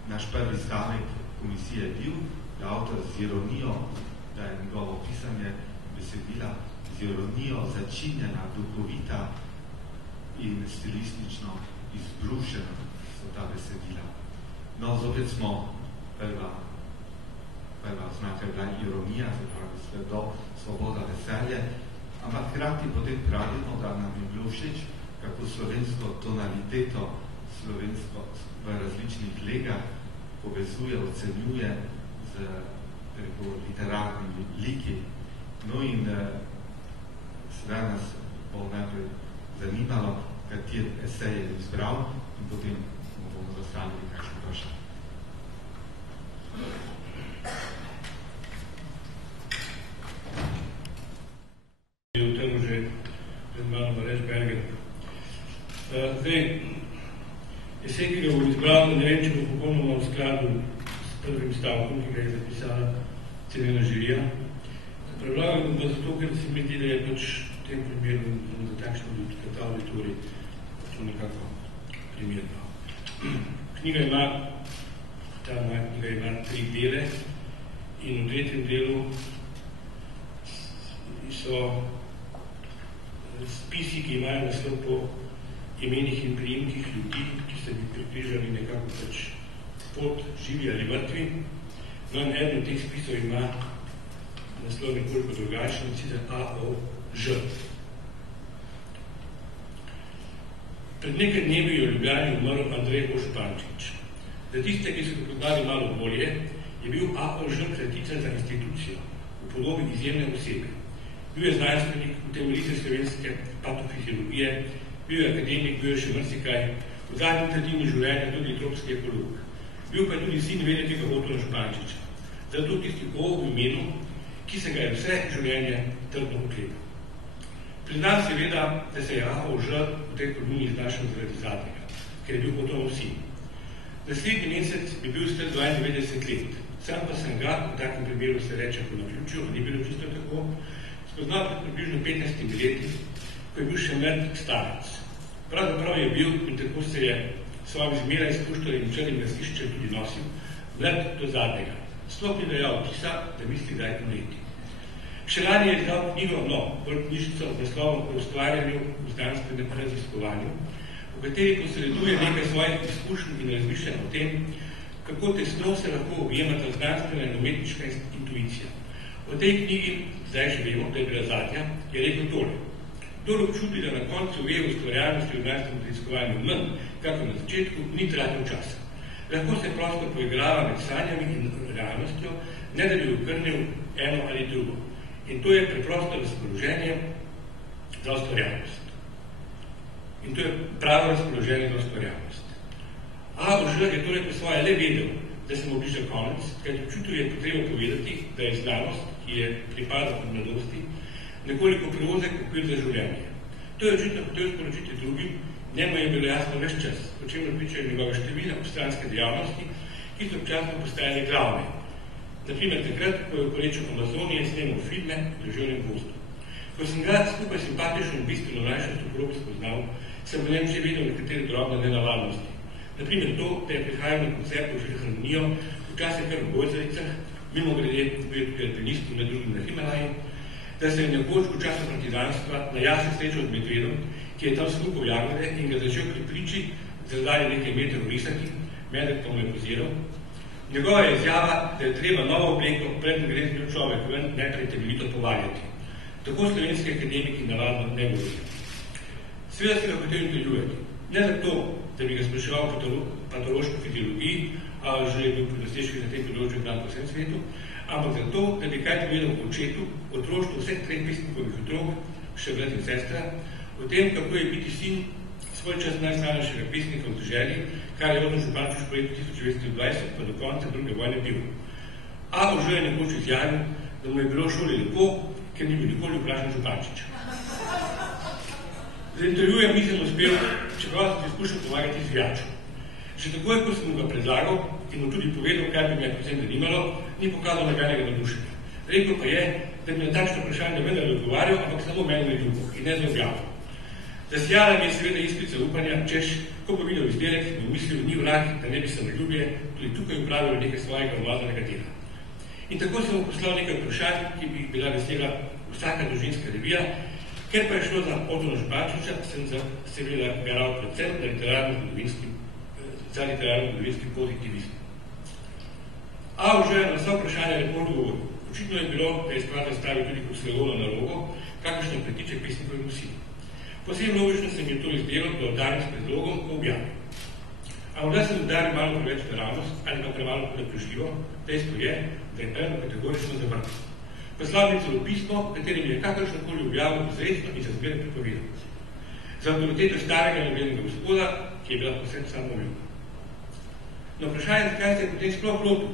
Naš prvi stavek komisije je bil, da avtor z ironijo, da je njegovo pisanje besedila z ironijo začinjena, duhovita in stilistično izbrušena so ta besedila. No, zopet smo prva oznaka je bila ironija, zapravi svedo, svoboda, veselje, ampak hkrati potem pravimo, da nam je bilo všeč, kako slovensko tonaliteto, slovensko v različnih legah povezuje, ocenjuje z literarnimi liki. No in sedaj nas bo najprej zanimalo, kater esej je izbral in potem bomo zastavili kakšno vprašanje. Je v tem že pred mano reč Berger. Zdaj, esej, ki ga bom izbral, ne vem, če bo popolnoma v skladu s prvim stavkom, ki ga je zapisala cenjena žirija. Predlagam ga zato, ker se mi zdi, da je pač v tem primeru za takšno auditorij to nekako primerno. Knjiga ima, ta moja knjiga ima 3 dele in v tretjem delu so spisi, ki imajo naslov po imenih in priimkih ljudi, ki se bi približali nekako pač pot, živi ali mrtvi. No in eden od teh spisov ima naslov nekoliko drugačen, sicer A.O.Ž. Pred nekaj dnevi je v Ljubljani umrl Andrej Šupančič. Za tiste, ki so ga poznali malo bolje, je bil A.O.Ž. kratica za institucijo, v podobi izjemne osebe. Bil je znanstvenik, utemeljitelj slovenske patofiziologije, bil je akademik, bil je še marsikaj, v zadnji tretjini življenja tudi tropski ekolog. Bil pa je tudi sin velikega Otona Šupančiča. Zato tisti O v imenu, ki se ga je vse življenje trdno oklepal. Priznam seveda, da se je A.O.Ž. v tej kolumni znašel zaradi zadnjega, ker je bil Otonov sin. Naslednji mesec bi bil star 92 let. Sam pa sem ga, v takem primeru se reče po naključju, ni bilo čisto tako, spoznal pred približno 15 leti, ko je bil še mrtv starec. Pravzaprav je bil, in tako se je svojim zmeraj spuščalim črnim razliščem tudi nosil, mrtv do zadnjega. Sploh ni dajal pisa, da misli daj umreti. Še lani je izdal knjigo knjižnico z naslovom o ustvarjanju v znanstvenem raziskovanju, v kateri posreduje nekaj svojih izkušenj in razmišljanj o tem, kako tesno se lahko objemata znanstvena in umetniška intuicija. O tej knjigi, zdaj že vemo, da je bila zadnja, je rekel tole. Kdor občuti, da na koncu ve ustvarjalnosti v znanstvenem raziskovanju manj, kako na začetku, ni tratil časa. Lahko se prosto poigrava med sanjami in realnostjo, ne da bi okrnil eno ali drugo. In to je preprosto razpoloženje za ustvarjalnost. In to je pravo razpoloženje za ustvarjalnost. A.O.Ž. je torej po svoje le vedel, da se mu bliža konec, kaj občutil je potreba povedati, da je znanost, ki je pripadal v mladosti, nekoliko prevozek okvir za življenje. To je očitno hotel sporočiti drugim, njemu je bilo jasno ves čas, po čemer pričajo njegove številne obstranske dejavnosti, ki so občasno postajale glavne. Naprimer, takrat, ko je v porečju Amazonije snemal filme v deževnem gozdu. Ko sem ga skupaj simpatično in bistveno mlajšo soprogo spoznal, sem v njem že videl nekatere drobne nenavadnosti. Naprimer to, da je prihajal na koncert v Filharmonijo, včasih kar v Gojzaricah, mimo grede bil tudi alpinist in med drugim na Himalaji, da se je nekoč v času partizanstva na jasi srečal z medvedom, ki je tam slukal jagode in ga začel pri priči zadalje nekaj metrov risati, medved pa mu je poziral. Njegova je izjava, da je treba novo obleko pred gre z bil človek ven najprej temeljito povaljati. Tako slovenski akademiki navadno ne govorijo. Sveda se ga hotel intervjujati. Ne zato, da bi ga spraševal o patološki fiziologiji, a že je bil predosteški na tem področju dan po vsem svetu, ampak zato, da bi kaj povedal o očetu, otroštvu vseh 3 pesnikovih otrok, še brat in sestra, o tem, kako je biti sin svoj čas najznanejšega pesnika v deželi, kar je Oton Šupančič po letu 1920 pa do konca druge vojne bil. A.O.Ž. je nekoč izjavil, da mu je bilo v šoli lepo, ker ni bil nikoli vprašan Šupančiča. Za intervjujem nisem uspel, čeprav sem se skušal pomagati zvijaču. Še takoj, ko sem ga predlagal in mu tudi povedal, kaj bi me predvsem zanimalo, ni pokazal nobenega navdušenja. Rekel pa je, da bi na takšno vprašanje vendar odgovarjal, ampak samo meni na ljubo in ne za objavo. Zasijala mi je seveda izpica upanja, češ, ko bo videl izdelek, sem mislil, ni vrag, da ne bi samoljubje tudi tukaj upravil nekaj svojega umazanega dela. In tako sem mu poslal nekaj vprašanj, ki bi bila vesela vsaka družinska revija, ker pa je šlo za Otona Župančiča, sem seveda garal predvsem za literarno-zgodovinski pozitivizem. A už je na vsa vprašanja lepo odgovoril. Očitno je bilo, da je skladno stavil tudi kot slogovno nalogo, kakšno pretiče pesnikov nosil. Posebej logično se mi je to izdelo, da udarim s predlogom o objavi. A morda se udarim malo preveč naravnost ali pa premalo preprižljivo, dejstvo je, da je predno kategorično zavrnil. Poslal mi celo pismo, v katerem je kakršnokoli objavil izredno in za zmeraj prepovedal. Za avtoriteto starega nevednega gospoda, ki je bila posebno samoumevna. Na vprašanje, zakaj se je potem sploh lotil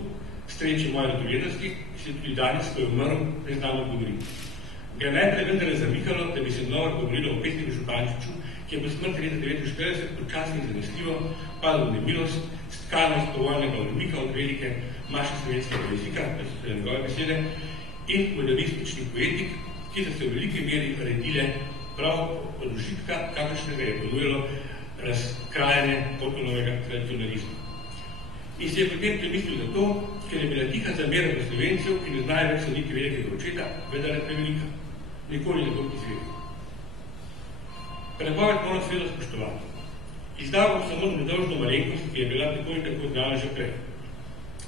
streči moje radovednosti, ki se tudi danes, ko je umrl, ne znamo odgovoriti. Ga je najprej vendar zamikalo, da bi se mnogo govorilo o pesniku Župančiču, ki je po smrti leta 1949 počasno in zanesljivo padel v nemilost, stkano iz povojnega odmika od velike maše slovenskega jezika, to so njegove besede, in modernističnih poetik, ki so se v veliki meri redile prav od užitka, kakršnega je ponujalo razkrajanje Otonovega tradicionalizma. In se je potem premislil zato, ker je bila tiha zamera do Slovencev, ki ne znajo več soditi velikega očeta, vendar je prevelika. Nikoli ne bom izvedel. Prepoved moram seveda spoštovati. Izdal bom samo nedolžno malenkost, ki je bila tako in tako znala že prej.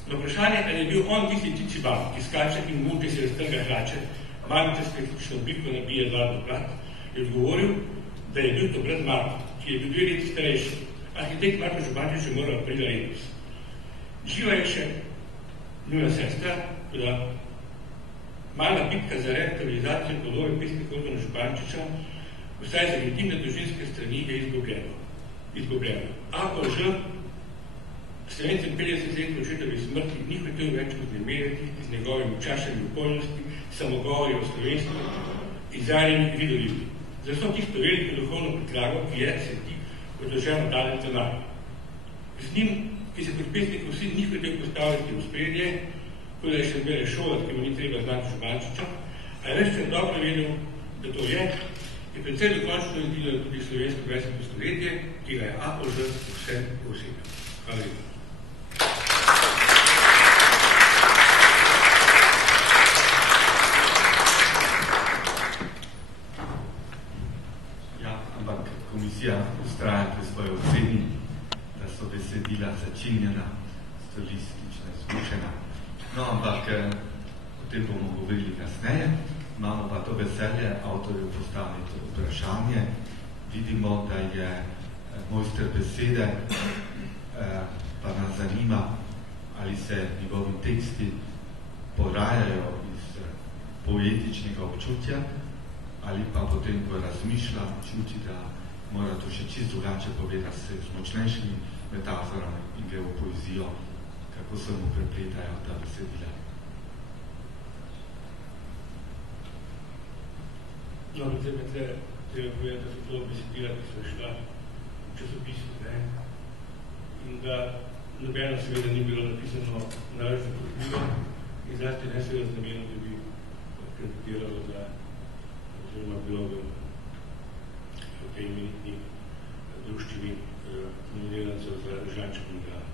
Na vprašanje, ali je bil on tisti Ciciban, ki skače in muti se raztrga hlače, mamice s kritično obliko nabije zlatno plat, je odgovoril, da je bil to brat Marko, ki je bil 2 leti starejši. Arhitekt Marko Župančič je moral aprila letos. Živa je še njuna sestra, da mala bitka za revitalizacijo podobe pesnika Otona Župančiča, vsaj za legitimne družinske strani, je izgubljeno. Ako že Slovencem 50 let očetovi smrti ni hotel več vznemirjati z njegovimi čašami okoljnosti, samogovori o slovenstvu in zadnjimi vidoljubi. Zato tisto veliko duhovno pritrago, ki je sedi odloženo daleč za nami. Z njim, ki se kot pesnik vsi ni hotel postaviti v spredje, ko da je še zmeraj šolat, ki mu ni treba znati Župančiča, a je več sem dobro vedel, da to je predvsem dokončno izdelalo tudi slovensko 20. stoletje, ki ga je AOŽ vse posebej. Hvala lepa. Ja, ampak komisija ustraja pri svoji oceni, da so besedila začinjena, stilistična, izkušena. No, ampak o tem bomo govorili kasneje. Imamo pa to veselje avtorju postaviti vprašanje. Vidimo, da je mojster besede, pa nas zanima, ali se njegovi teksti porajajo iz poetičnega občutja, ali pa potem, ko razmišlja, čuti, da mora to še čisto drugače povedati se z močnejšimi metaforami in gre v poezijo, kako se mu prepletajo ta besedila. No, recimo, treba povedati, da so to besedila, ki so šla v časopisu, ne? In da nobeno seveda ni bilo napisano največ zaposljivo in zlasti ne seveda z namenom, da bi kreditiralo za, oziroma bilo v tej imenitni druščini nominirancev za Žančev nagrado.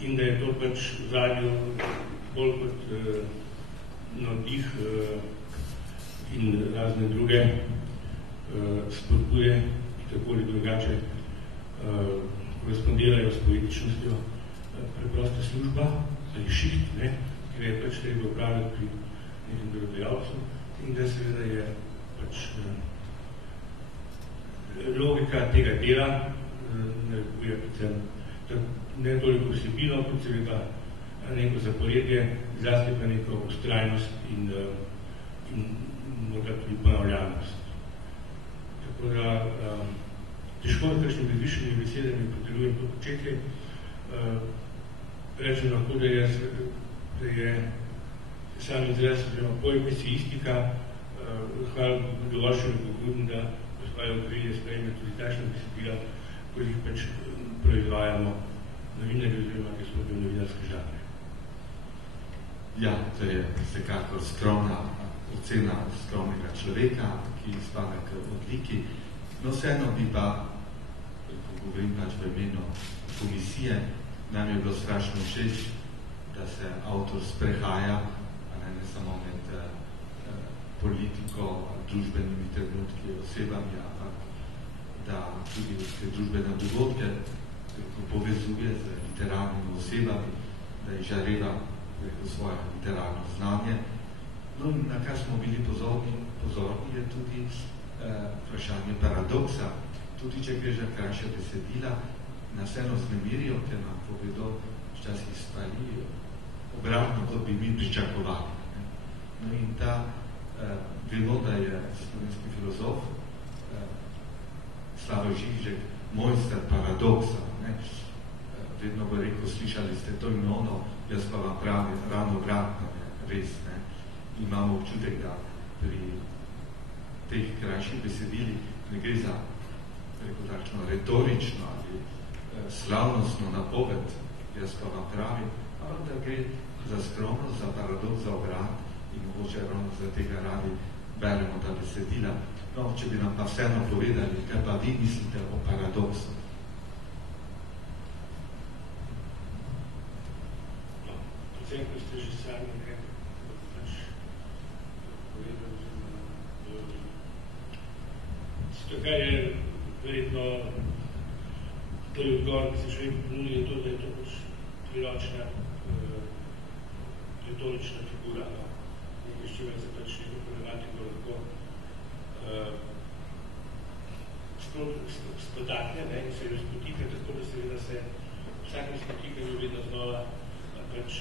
In da je to pač v zadnju bolj kot navdih in razne druge spodbuje, ki tako ali drugače korespondirajo s poetičnostjo preprosta služba ali šiht, ki je pač treba upravljati pri nekem delodajalcu in da seveda je pač logika tega dela narekuje predvsem ne toliko vsebino, kot seveda neko zaporedje, zlasti pa neko ustrajnost in morda tudi ponavljanost. Tako da težko s kakšnimi različnimi besedami podelujem to početje. Rečem lahko, da je sam izraz oziroma pojem esejistika, hvala dovolj še da svoje okrilje sprejme tudi takšne besedila, kot jih pač proizvajamo novinarji oziroma, ki so v novinarske žanre. Ja, to je vsekakor skromna ocena skromnega človeka, ki spada k odliki. No, vseeno bi pa, ko govorim pač v imenu komisije, nam je bilo strašno všeč, da se avtor sprehaja, ne samo med politiko, družbenimi trenutki, osebami, ampak da tudi te družbene dogodke povezuje z literarnimi osebami, da jih žareva svoje literarno znanje. No, na kar smo bili pozorni je tudi vprašanje paradoksa. Tudi če gre za krajše besedila, nas vseeno znemirijo, ker nam povedo včasih stvari obratno, kot bi mi pričakovali. No in ta, vemo, da je slovenski filozof Slavoj Žižek mojster paradoksa. Vedno bo rekel, slišali ste to in ono, jaz pa vam pravim, ravno obratno, res. Imamo občutek, da pri teh krajših besedili ne gre za takšno retorično ali slavnostno napoved, jaz pa vam pravim, ampak da gre za skromnost, za paradoks, za obrat in mogoče ravno za tega radi beremo ta besedila. No, če bi nam pa vseeno povedali, kaj pa vi mislite o paradoksu? Predvsem, ko ste že sami nekaj pač povedali, kar je verjetno prvi odgovor, ki se človek ponudi, je to, da je to pač priročna retorična figura, nekaj s čimer se pač neko problematiko lahko spotakne in se jo spotika, tako da seveda se v vsakem spotikanju vedno znova pač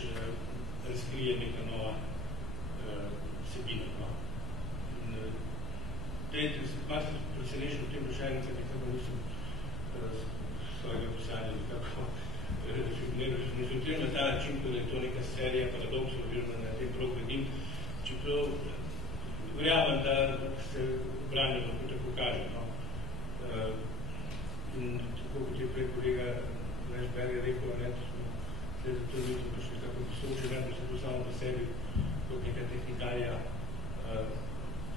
razkrije neka nova vsebina. Malo sem presenečen v tem vprašanju, ker nekako nisem svojega pisanja nekako ne zautrem na ta način, da je to neka serija paradoksov, oziroma na tem prav gledim, čeprav verjamem, da se branje lahko tako kaže. In tako kot je prej kolega Najšberger rekel, da to nisem pač nekako poslučil, da se to samo po sebi kot neka tehnikalija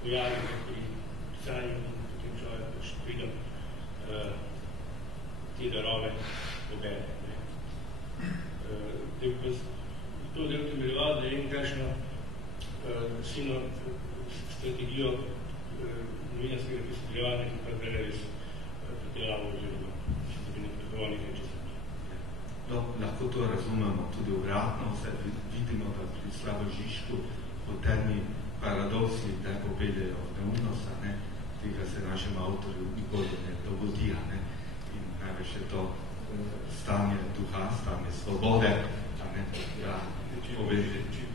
pojavi pri pisanju in potem človek pač pridem te darove pobere. To del temeljeval, da je kakšno silno strategijo novinarskega pisateljevanja, ki pa zdaj res predelavo oziroma da bi ne predovali nekaj časa. No, lahko to razumemo tudi obratno, vse vidimo, da pri Slavoj Žižku potemni paradoksi, da popeljejo v neumnost, tega se našem avtorju nikoli ne dogodi, in največ je to stanje duha, stanje svobode, Če je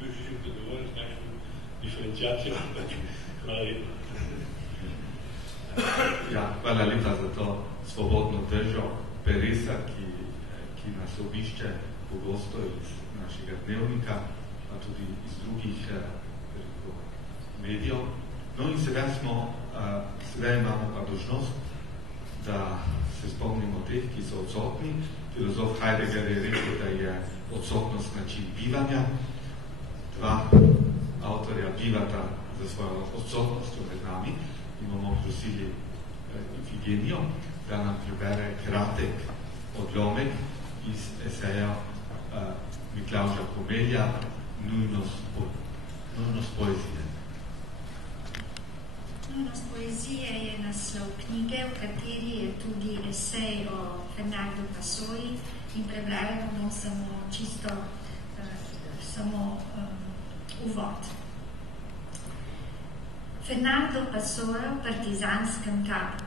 bil Žižek zadovoljen s takšno diferenciacijo, hvala lepa. Ja, hvala lepa za to svobodno držo Peresa, ki nas obišče pogosto iz našega dnevnika, pa tudi iz drugih medijev. No in sedaj imamo pa dolžnost, da se spomnimo teh, ki so odsotni. Filozof Heidegger je rekel, da je odsotnost način bivanja. Dva avtorja bivata za svojo odsotnostjo med nami in bomo prosili Ifigenijo, da nam prebere kratek odlomek iz eseja Miklavža Komelja Nujnost poezije. Nujnost poezije je naslov knjige, v kateri je tudi esej o Fernando Pessoa in prebrala bomo samo uvod. Fernando Pessoa v partizanskem taboru.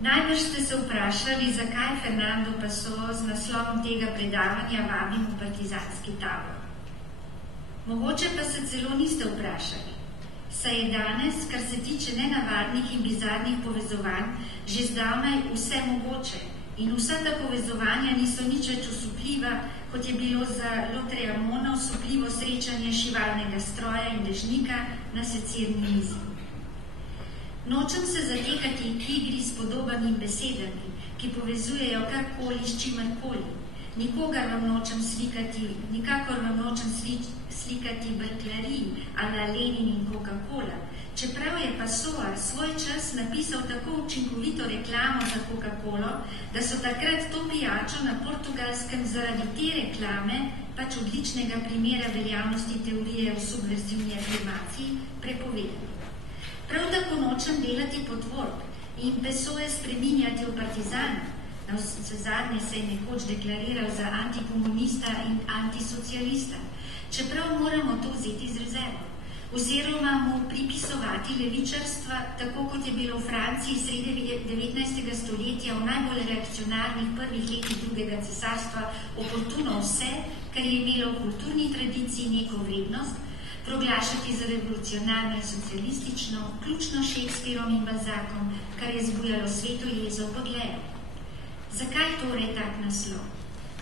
Najbrž ste se vprašali, zakaj Fernando Pessoa z naslovom tega predavanja vabim v partizanski tabor. Mogoče pa se celo niste vprašali, saj je danes, kar se tiče nenavadnih in bizarnih povezovanj, že zdavnaj vse mogoče in vsa ta povezovanja niso nič več osupljiva, kot je bilo za Lautréamont'a osupljivo srečanje šivalnega stroja in dežnika na secirni mizi. Nočem se zatekati k igri s podobami in besedami, ki povezujejo karkoli s čimerkoli. Nikakor vam nočem slikati brklarij ala Lenin in Coca-Cola. Čeprav je Passoa svoj čas napisal tako učinkovito reklamo za Coca-Colo, da so takrat to pijačo na Portugalskem zaradi te reklame, pač odličnega primera veljavnosti teorije o subverzivni afirmaciji, prepovedali. Prav tako nočem delati potvorb in Pessoe spreminjati v partizana. Na vse zadnje se je nekoč deklariral za antikomunista in antisocialista, čeprav moramo to vzeti z rezervo. Oziroma mu pripisovati levičarstva, tako kot je bilo v Franciji sredi 19. stoletja v najbolj reakcionarnih prvih letih drugega cesarstva oportuno vse, kar je imelo v kulturni tradiciji neko vrednost, proglašati za revolucionarno in socialistično, vključno Shakespearom in Balzacom, kar je zbujalo sveto jezo podlejo. Zakaj torej tak naslov?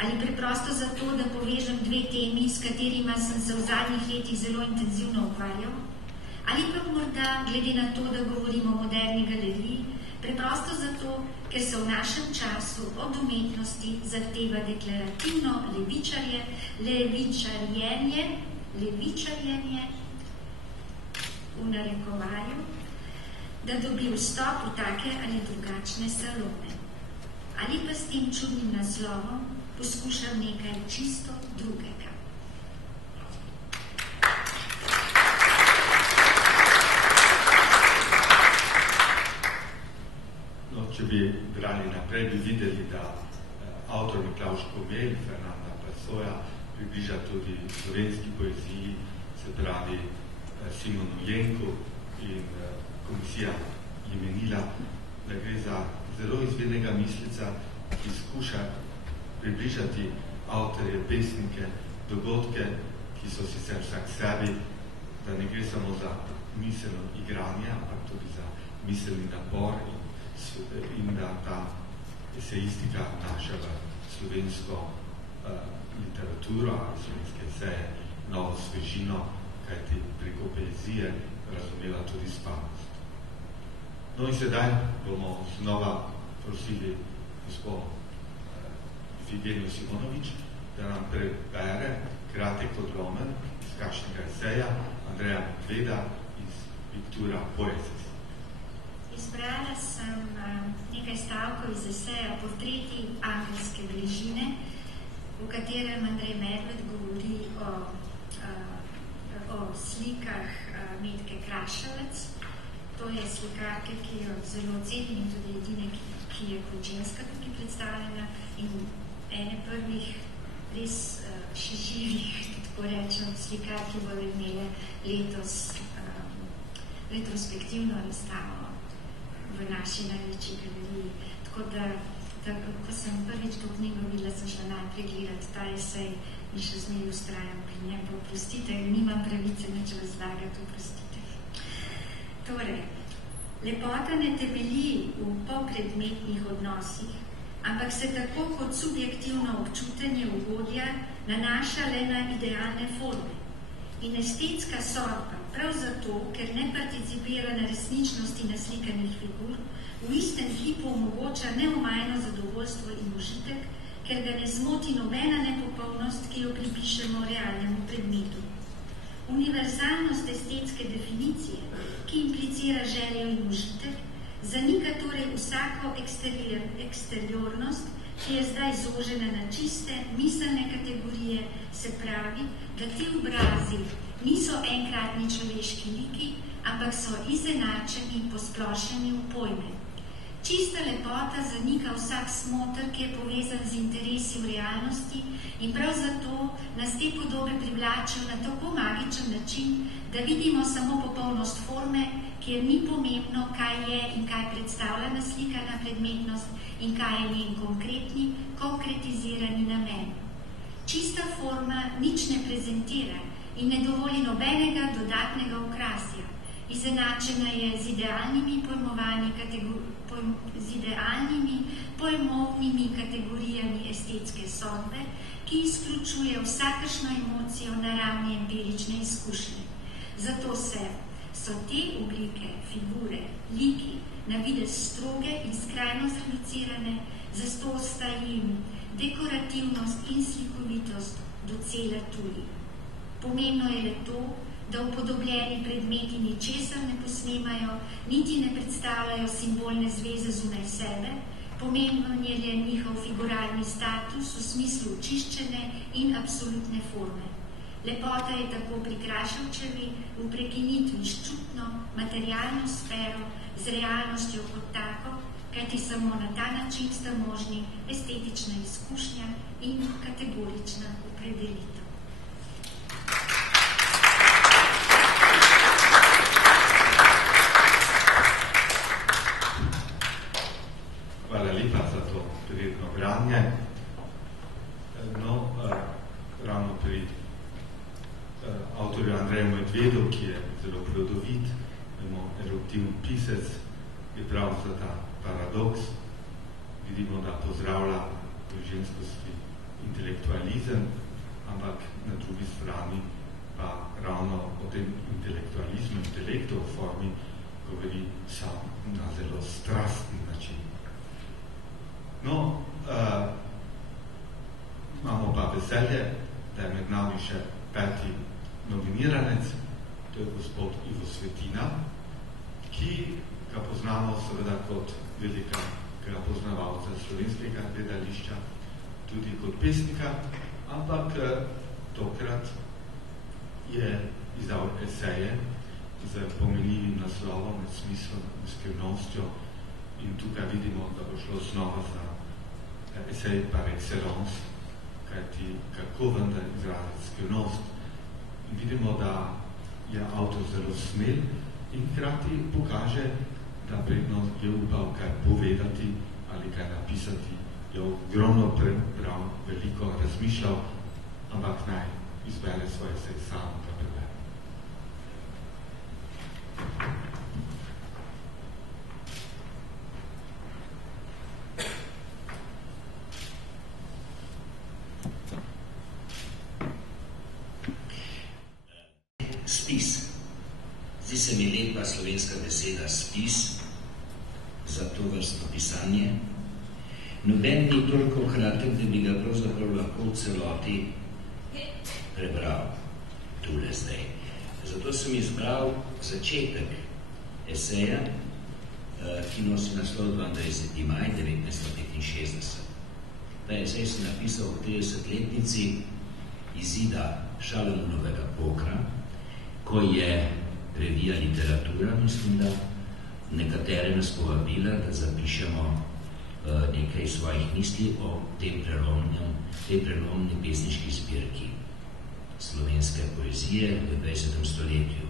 Ali preprosto zato, da povežem dve temi, s katerima sem se v zadnjih letih zelo intenzivno ukvarjal? Ali pa morda, glede na to, da govorimo o moderni galeriji, preprosto zato, ker se v našem času od umetnosti zahteva deklarativno levičarjenje v narekovaju, da dobi vstop v take ali drugačne salone. Ali pa s tem čudnim naslovom poskušam nekaj čisto drugega. No, če bi brali naprej, bi videli, da avtor Miklavž Komelj, Fernanda Pessoa, približa tudi slovenski poeziji, se pravi Simonu Jenku in komisija je menila, da gre za zelo izvirnega mislica, ki skuša približati avtorje, pesnike, dogodke, ki so sicer vsak sebi, da ne gre samo za miselno igranje, ampak tudi za miselni napor in da ta esejistika vnaša v slovensko literaturo ali slovenske eseje novo svežino, kajti preko poezije razumela tudi spavnost. No in sedaj bomo znova prosili gospod Ifigenijo Simonovič, da nam prebere kratek odlomen iz kakšnega eseja Andreja Medveda iz Pictura Poesis. Izbrala sem nekaj stavkov iz eseja Portreti angelske bližine, v katerem Andrej Medved govori o slikah Metke Kraševec. To je slikarka, ki jo zelo cenim in tudi edine, ki je kot ženska tukaj predstavljena in ene prvih res živih, tako rečem, slikar, ki bodo imele letos retrospektivno razstavo v naši največji galeriji. Tako da, ko sem prvič to knjigo videla, sem šla najprej gledati ta esej in še z njej ustrajam pri njem, pa oprostite, nimam pravice nič razlagati, oprostite. Torej, lepota ne temelji v popredmetnih odnosih, ampak se tako kot subjektivno občutenje ugodja nanaša le na idealne forme. In estetska sodba, prav zato, ker ne participira na resničnosti naslikanih figur, v istem hipu omogoča neomajno zadovoljstvo in užitek, ker ga ne zmoti nobena nepopolnost, ki jo pripišemo realnemu predmetu. Univerzalnost estetske definicije, ki implicira željo in užitek, zanika torej vsako eksteriornost, ki je zdaj zožena na čiste, miselne kategorije, se pravi, da ti obrazi niso enkratni človeški liki, ampak so izenačeni, posplošeni v pojme. Čista lepota zanika vsak smoter, ki je povezan z interesi v realnosti in prav zato nas te podobe privlačijo na tako magičen način, da vidimo samo popolnost forme, kjer ni pomembno, kaj je in kaj predstavlja naslikana predmetnost in kaj je njen konkretni, konkretizirani namen. Čista forma nič ne prezentira in ne dovoli nobenega dodatnega okrasja. Izenačena je z idealnimi pojmovnimi kategorijami estetske sodbe, ki izključuje vsakršno emocijo na ravni empirične izkušnje. Zato se so te oblike, figure, liki, na videz stroge in skrajno zreducirane, zato sta jim dekorativnost in slikovitost docela tudi. Pomembno je le to, da upodobljeni predmeti ničesar ne posnemajo, niti ne predstavljajo simbolne zveze zunaj sebe, pomembno je le njihov figuralni status v smislu očiščene in absolutne forme. Lepota je tako pri Krašovčevi v prekinitvi s čutno, materialno sfero, z realnostjo kot tako, kajti samo na ta način sta možni estetična izkušnja in kategorična opredelitev. Hvala lepa za to prijetno branje. Ravno pri avtorju Andreju Medvedu, ki je zelo plodovit, eruptivni pisec, je prav za ta paradoks. Vidimo, da pozdravlja v ženskosti intelektualizem, ampak na drugi strani pa ravno o tem intelektualizmu, intelektu v formi govori sam na zelo strastni način. Imamo pa veselje, da je med nami še 5. nominiranec, to je gospod Ivo Svetina, ki ga poznamo seveda kot velikega poznavalca slovenskega gledališča, tudi kot pesnika, ampak tokrat je izdal eseje z pomenljivim naslovom, med smislom in skrivnostjo, in tukaj vidimo, da bo šlo znova za esej par excellence, kajti kako vendar izraziti skrivnost. In vidimo, da je avtor zelo smel in hkrati pokaže, da predno je upal kaj povedati ali kaj napisati, je ogromno prebral, veliko razmišljal, ampak naj izbere svoje esej sam, da prebere. Spis. Zdi se mi lepa slovenska beseda spis za to vrstno pisanje. Noben ni toliko kratek, da bi ga pravzaprav lahko v celoti prebral tule zdaj. Zato sem izbral začetek eseja, ki nosi naslov 22. maj 1965. Ta esej sem napisal v 30-letnici izida Šalamunovega pokra, ko je revija Literatura, mislim, da nekatere nas povabila, da zapišemo nekaj svojih misli o tej prelomni pesniški zbirki slovenske poezije v 20. stoletju.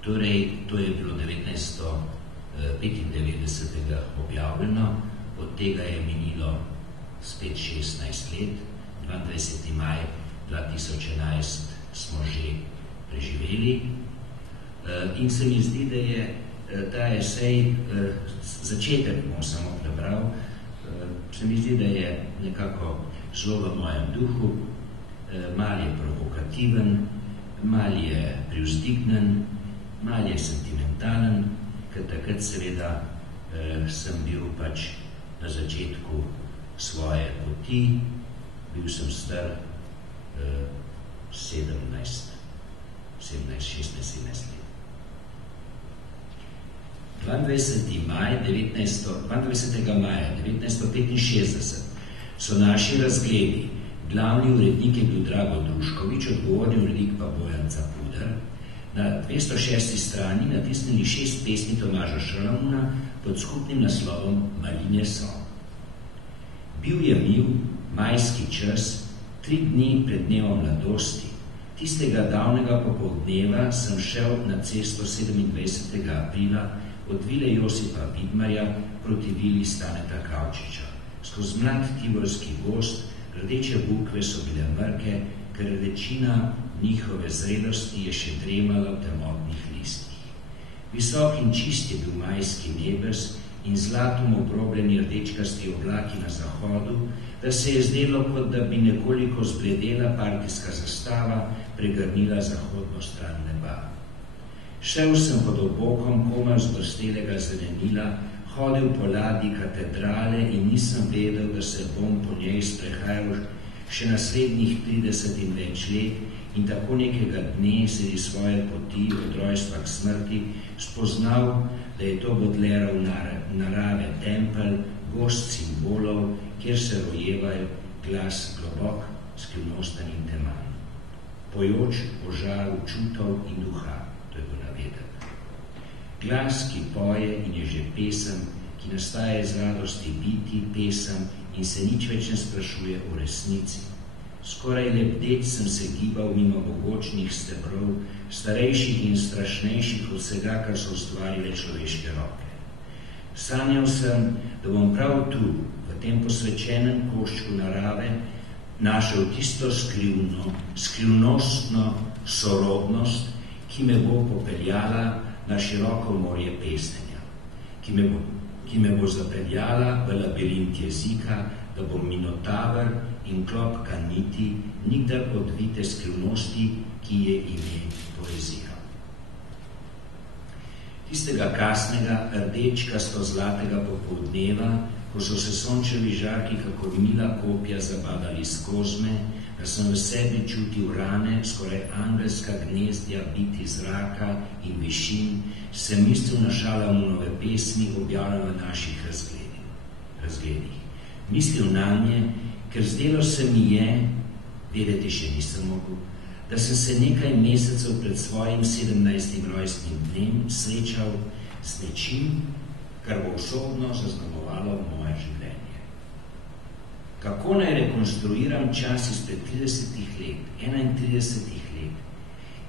Torej, to je bilo 1995. objavljeno, od tega je minilo spet 16 let, 22. maj 2011 smo že preživeli in se mi zdi, da je ta esej, začetek bom samo prebral, se mi zdi, da je nekako zelo v mojem duhu, mal je provokativen, mal je privzdignen, mal je sentimentalen, ker takrat seveda sem bil pač na začetku svoje poti, bil sem star 16, 17 let. 22. maja 1965 so naši razgledi. Glavni urednik je bil Drago Druškovič, odgovorni urednik pa Bojan Capuder. Na 206. strani natisnili 6 pesmi Tomaža Šalamuna pod skupnim naslovom Maline so. Bil je mil majski čas, 3 dni pred dnevom mladosti. Tistega davnega popoldneva sem šel na cesto 27. aprila od vile Josipa Vidmarja proti vili Staneta Kavčiča. Skozi mlad tivorski gozd, rdeče bukve so bile mrke, ker večina njihove zrelosti je še dremala v temnotnih listih. Visok in čist je bil majski nebes in zlatom obrobljeni rdečkasti oblaki na zahodu, da se je zdelo, kot da bi nekoliko zbledela partijska zastava pregrnila zahodno stran neba. Šel sem pod obokom koma zbrstelega zelenila, hodil po ladji katedrale in nisem vedel, da se bom po njej sprehajal še naslednjih 30 in več let in tako nekega dne sredi svoje poti od rojstva k smrti spoznal, da je to Baudelaireov narave tempelj, gost simbolov, kjer se rojevajo glas globok, skrivnosten in teman. Pojoč požar čutov in duha, to je bil navedek. Glas, ki poje in je že pesem, ki nastaja iz radosti biti, pesem in se nič več ne sprašuje o resnici. Skoraj lebdeč sem se gibal mimo mogočnih stebrov, starejših in strašnejših od vsega, kar so ustvarile človeške roke. Sanjal sem, da bom prav tu, v tem posvečenem koščku narave, našel tisto skrivnostno sorodnost, ki me bo popeljala na široko morje pesnenja, ki me bo zapeljala v labirint jezika, da bom minotaver in klopka niti, nikdar odvite skrivnosti, ki je ime poezija. Tistega kasnega, rdečkasto zlatega popoldneva, ko so se sončevi žarki kakor mila kopja zabadali skozi me, da sem v sebi čutil rane, skoraj angelska gnezdja biti zraka in višin, sem mislil na Šalamunove pesmi, objavljene v naših razgledih. Mislil na nje, ker zdelo se mi je, vedeti še nisem mogel, da sem se nekaj mesecev pred svojim 17. rojstnim dnem srečal s nečim, kar bo usodno zaznamovalo moje življenje. Kako naj rekonstruiram čas izpred 30 let, 31 let,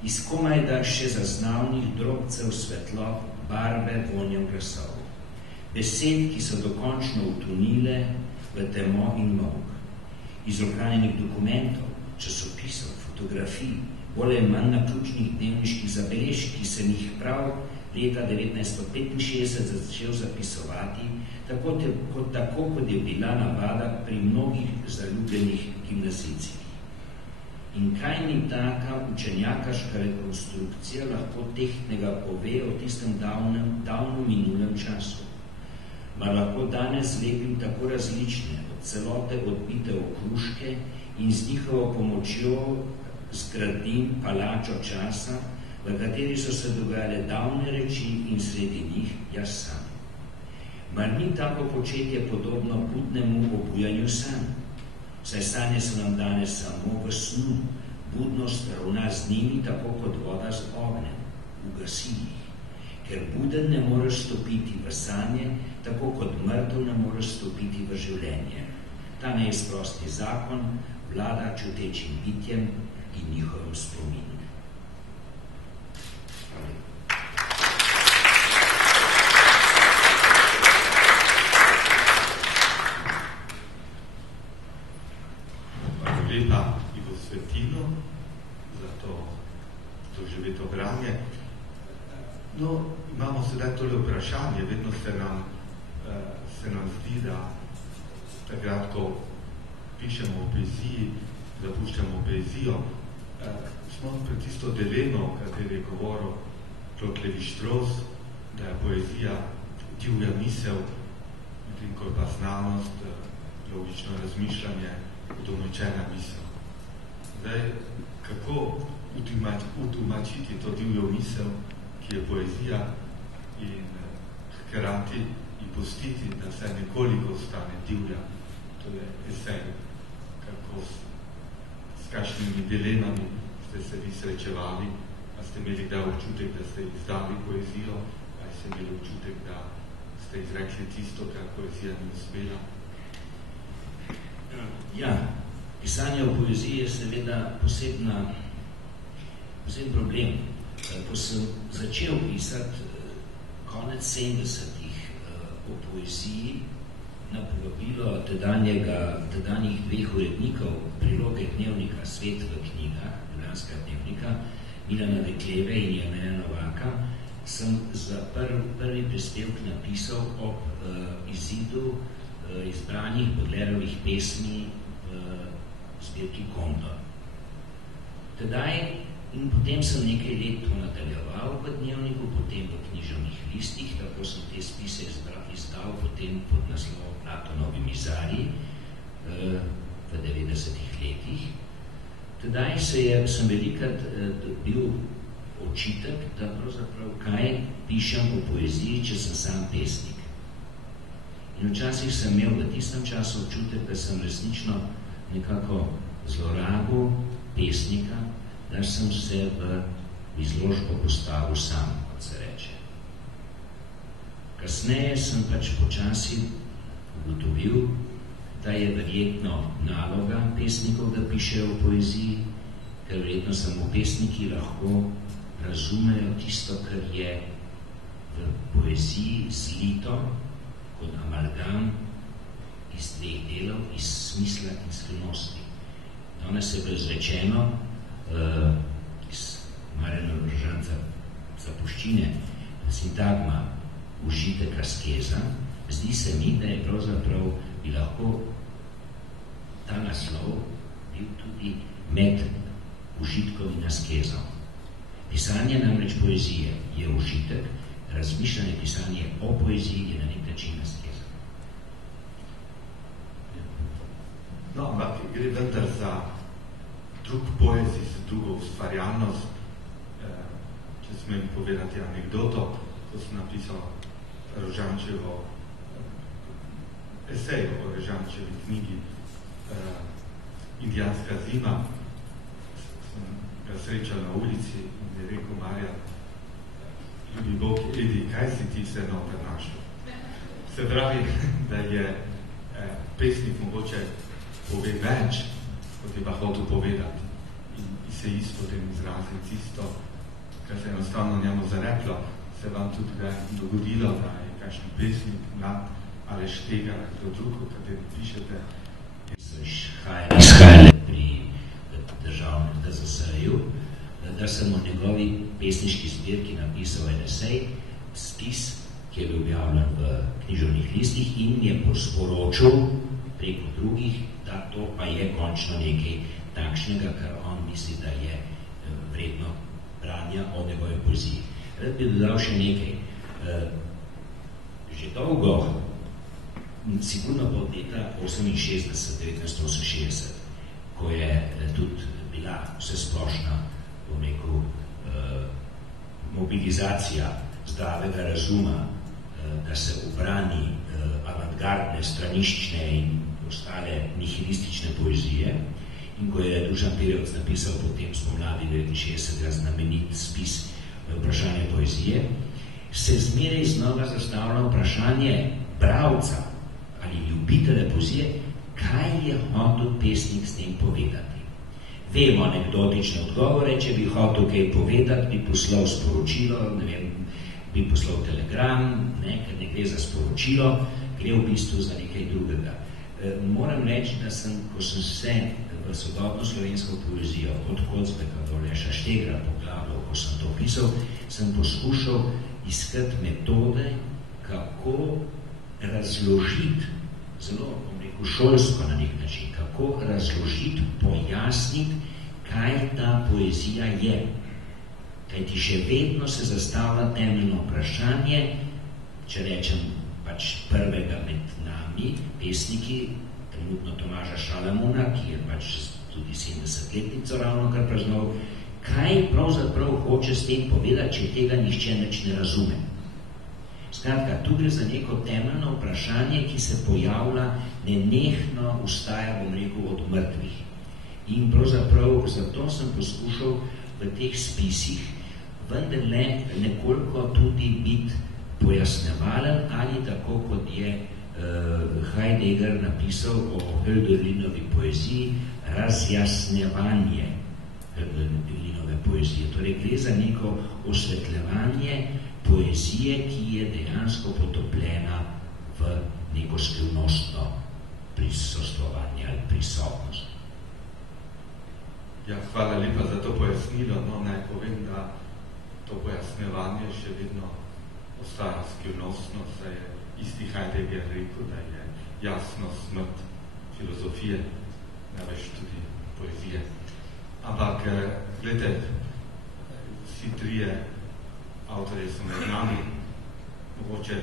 iz komajda še zaznavnih drobcev svetlot, barve, vonjev glasov, besed, ki so dokončno utonile v temo in mok, iz ohranjenih dokumentov, časopisov, fotografij, bolj manj naključnih dnevniških zabeležk, ki sem jih prav leta 1965 začel zapisovati, tako kot je bila navada pri mnogih zaljubljenih gimnazijcih. In kaj ni taka učenjakaška rekonstrukcija lahko tehtnega pove o tistem davno minulem času? Mar lahko danes lepim tako različne, od celote odbite okruške in z njihovo pomočjo zgradim palačo časa, v kateri so se dogajale davne reči in sredi njih jaz sam. Mar ni tako početje podobno budnemu obujanju sanj? Saj sanje so nam danes samo v snu, budnost ravna z njimi tako kot voda z ognjem, ugasi jih. Ker buden ne moreš stopiti v sanje, tako kot mrtev ne moreš stopiti v življenje. Ta neizprosti zakon vlada čutečim bitjem in njihovim spominom. Hvala lepa Ivo Svetino za to doživeto branje. No, imamo sedaj tole vprašanje, vedno se nam zdi, da takrat, ko pišemo o poeziji, zapuščamo poezijo, smo pred tisto dilemo, o kateri je govoril Claude Lévi-Strauss, da je poezija divja misel, medtem ko pa znanost, logično razmišljanje, udomačena misel. Zdaj, kako udomačiti to divjo misel, ki je poezija, in hkrati in pustiti, da se nekoliko ostane divja, to je esej, kako s kakšnimi dilemami ste se vi srečevali, a ste imeli kdaj občutek, da ste izdali poezijo, a ste imeli občutek, da ste izrekli tisto, kar poezija ni uspela? Ja, pisanje o poeziji je seveda poseben problem. Ko sem začel pisati konec 70-ih o poeziji na povabilo tedanjih dveh urednikov priloge dnevnika Svet v knjigah, ljubljanskega dnevnika, Milana Dekleve in Jerneja Novaka, sem za prvi prispevk napisal ob izidu izbranih Baudelairevih pesmi v zbirki Kondor. Tedaj in potem sem nekaj let to nadaljeval v dnevniku, potem v književnih listih, tako sem te spise izdal potem pod naslov Platonovi mizarji v 90-ih letih. Tedaj sem velikrat bil očitek, da pravzaprav kaj pišem o poeziji, če sem sam pesnik. In včasih sem imel v tistem času občutek, da sem resnično nekako zlorabil pesnika, da sem se v izložbo postavil sam, kot se reče. Kasneje sem pač počasi ugotovil, da je verjetno naloga pesnikov, da pišejo o poeziji, ker verjetno samo pesniki lahko razumejo tisto, kar je v poeziji zlito kot amalgam iz dveh delov, iz smisla in skrivnosti. Danes je bilo izrečeno iz Marjana Rožanca Zapuščine, sintagma užitek askeza. Zdi se mi, da je pravzaprav bi lahko ta naslov bil tudi med užitkom in askezom. Pisanje namreč poezije je užitek, razmišljanje pisanje o poeziji je na nek način askeza. No, ampak gre vendar za drug poezij, za drugo ustvarjalnost. Če smem povedati anekdoto, ko sem napisal Rožančevo esej o Rožančevi knjigi Indijanska zima, sem ga srečal na ulici in je rekel: Marjan, ljubi Bog, Edi, kaj si ti se noter našel? Se pravi, da je pesnik mogoče pove več, kot je pa hotel povedati. In se isto tem izrazi tisto, kar se je enostavno njemu zareklo. Se vam tudi dogodilo, da je kakšen pesnik mlad ali Štega, kdo drugo, kateri pišete? Izhajali pri državnem DZS-ju, da sem o njegovi pesniški zbirki napisal en esej, spis, ki je bil objavljen v književnih listih in je sporočil preko drugih, da to pa je končno nekaj takšnega, kar on misli, da je vredno branja o njegovi poeziji. Rad bi dodal še nekaj. Že dolgo, sigurno po leta 1968, ko je tudi bila vse splošna, bom rekel, mobilizacija zdravega razuma, da se obrani avantgardne, straniščne in ostale nihilistične poezije, in ko je Dušan Pirjevc napisal potem spomladi 69. znamenit spis Vprašanje poezije, se zmeraj znova zastavlja vprašanje bralca ali ljubitelja poezije, kaj je hotel pesnik s tem povedati. Vemo anekdotične odgovore, če bi hotel kaj povedati, bi poslal sporočilo, ne vem, bi poslal telegram, ker ne gre za sporočilo, gre v bistvu za nekaj drugega. Moram reči, da ko sem se v sodobno slovensko poezijo od Kocbeka do Leša Štegra poglavljal, ko sem to pisal, sem poskušal iskati metode, kako razložiti, zelo, bom rekel, šolsko na nek način, kako razložiti, pojasniti, kaj ta poezija je. Kajti še vedno se zastavlja temeljno vprašanje, če rečem pač prvega med nami, pesniki, trenutno Tomaža Šalamuna, ki je pač tudi 70-letnico ravno kar praznal, kaj pravzaprav hoče s tem povedati, če tega nihče nič ne razume. Skratka, tu gre za neko temeljno vprašanje, ki se pojavlja nenehno, vstaja, bom rekel, od mrtvih. In pravzaprav zato sem poskušal v teh spisih vendarle nekoliko tudi biti pojasnevalen ali tako, kot je Heidegger napisal o Hölderlinovi poeziji, razjasnevanje Hölderlinove poezije. Torej, gre za neko osvetljevanje poezije, ki je dejansko potopljena v neko skrivnostno prisostvovanje ali prisotnost. Ja, hvala lepa za to pojasnilo. No, naj povem, da to pojasnevanje še vedno ostaja skrivnostno, saj je isti Heidegger rekel, da je jasno smrt filozofije, največ tudi poezije. Ampak, gledajte, vsi trije avtorji so med nami, mogoče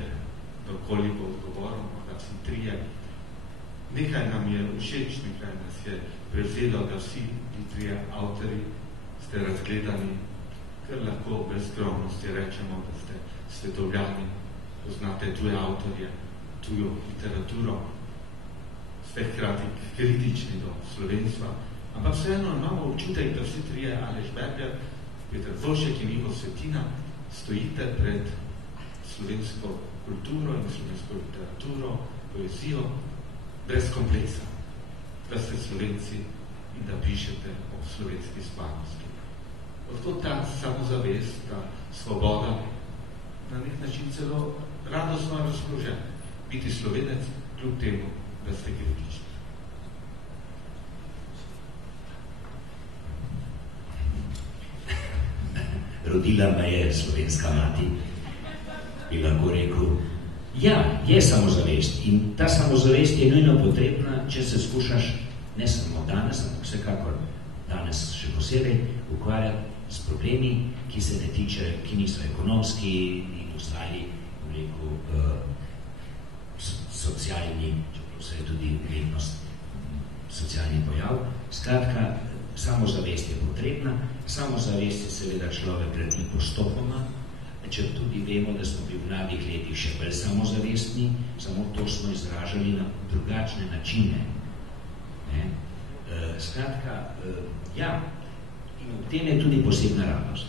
dokoliko odgovorom, da vsi trije. Nekaj nam je všeč, nekaj nas je prevzelo, da vsi trije avtorji ste razgledani, ker lahko brez skromnosti rečemo, da ste svetovljani, poznate tuje avtorje, tujo literaturo, ste hkrati kritični do slovenstva, ampak vseeno imamo občutek, da vsi trije, Aleš Berger, Peter Volšek in Ivo Svetina, stojite pred slovensko kulturo in slovensko literaturo, poezijo, brez kompleksa, da ste Slovenci in da pišete o slovenski stvarnosti. Odkot ta samozavest, ta svoboda, na nek način celo radostno razpoložen, biti Slovenec, kljub temu, da ste kritični. Rodila me je slovenska mati, bi lahko rekel, ja, je samozavest in ta samozavest je nujno potrebna, če se skušaš ne samo danes, ampak vsekakor danes še posebej ukvarjati s problemi, ki se ne tiče, ki niso ekonomski in ostali, bi rekel, socialni, čeprav se je tudi vednost socialni pojav. Skratka, samozavest je potrebna, samozavest je seveda človek gradi postopoma, če tudi vemo, da smo bili v mladih letih še bolj samozavestni, samo to smo izražali na drugačne načine. Skratka, ja, in v tem je tudi posebna radost.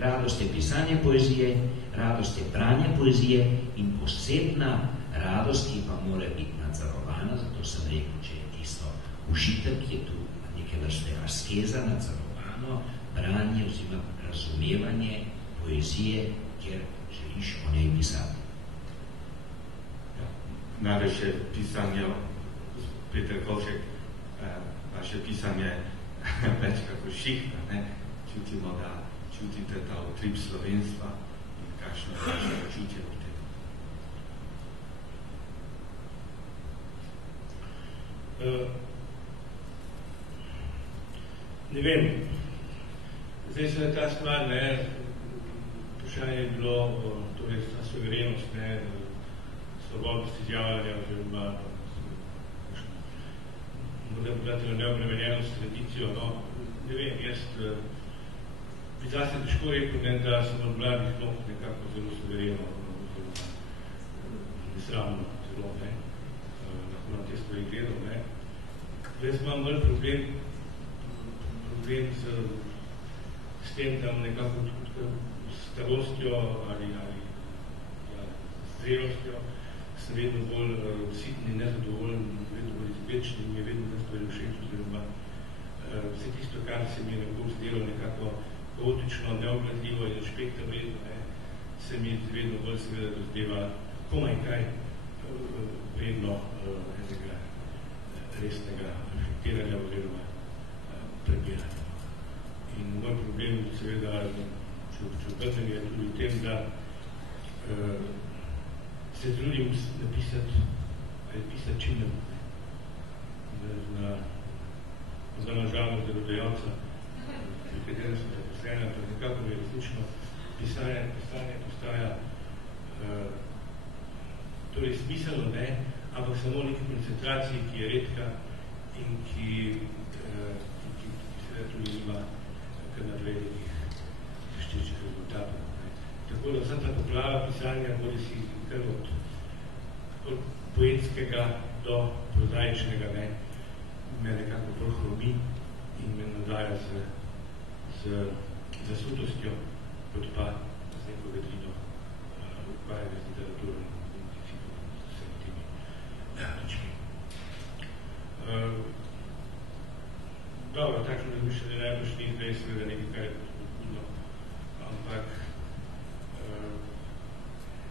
Radost je pisanje poezije, radost je branje poezije in posebna radost, ki pa mora biti nadzorovana, zato sem rekel, če je tisto užitek, je tu neke vrste askeza, nadzorovano branje oziroma razumevanje poezije, kjer želiš o njej pisati. Ja, največ je pisanje, Peter Kolšek, vaše pisanje več kako šihta, ne? Čutimo, da čutite ta utrip slovenstva in kakšno vaše počutje v tem. Ne vem, zdaj se ta stvar, ne, vprašanje je bilo, torej ta suverenost, ne, svobodnost izjavljanja oziroma morda podati neobremenjenost tradicijo, no, ne vem, jaz bi zase težko rekel, ne, da sem od mladih nog nekako zelo suvereno, nesramno zelo, ne, lahko na te stvari gledal, ne. Jaz imam bolj problem s tem, da nekako starostjo ali zrelostjo sem vedno bolj sitni, nezadovoljen, vedno bolj izbečni in mi je vedno da stvari všeč, oziroma vse tisto, kar se mi je nekoč zdelo nekako kaotično, neobvladljivo in špekta vredno, se mi vedno bolj seveda dozdeva komaj kaj vredno enega resnega reflektiranja oziroma prebiranja. In moj problem seveda, če obrnem, je tudi v tem, da se trudim napisati ali pisati čim ne za nažalost delodajalca, pri katerem sem zaposlena, pa nekako je resnično pisanje postaja torej smiselno, ne, ampak samo neki koncentraciji, ki je redka in ki seveda tudi ima kar nadvelikih številčnih rezultatov. Tako da vsa ta poplava pisanja bodi si kar od poetskega do prozaičnega, ne, me nekako bolj hromi in me nadaja z zasutostjo, kot pa z neko vedrino ukvarjanja z literaturo in vsemi temi rečmi. Dobro, takšno razmišljanje najbolj ni zdaj seveda nekaj, kar je podpudno, ampak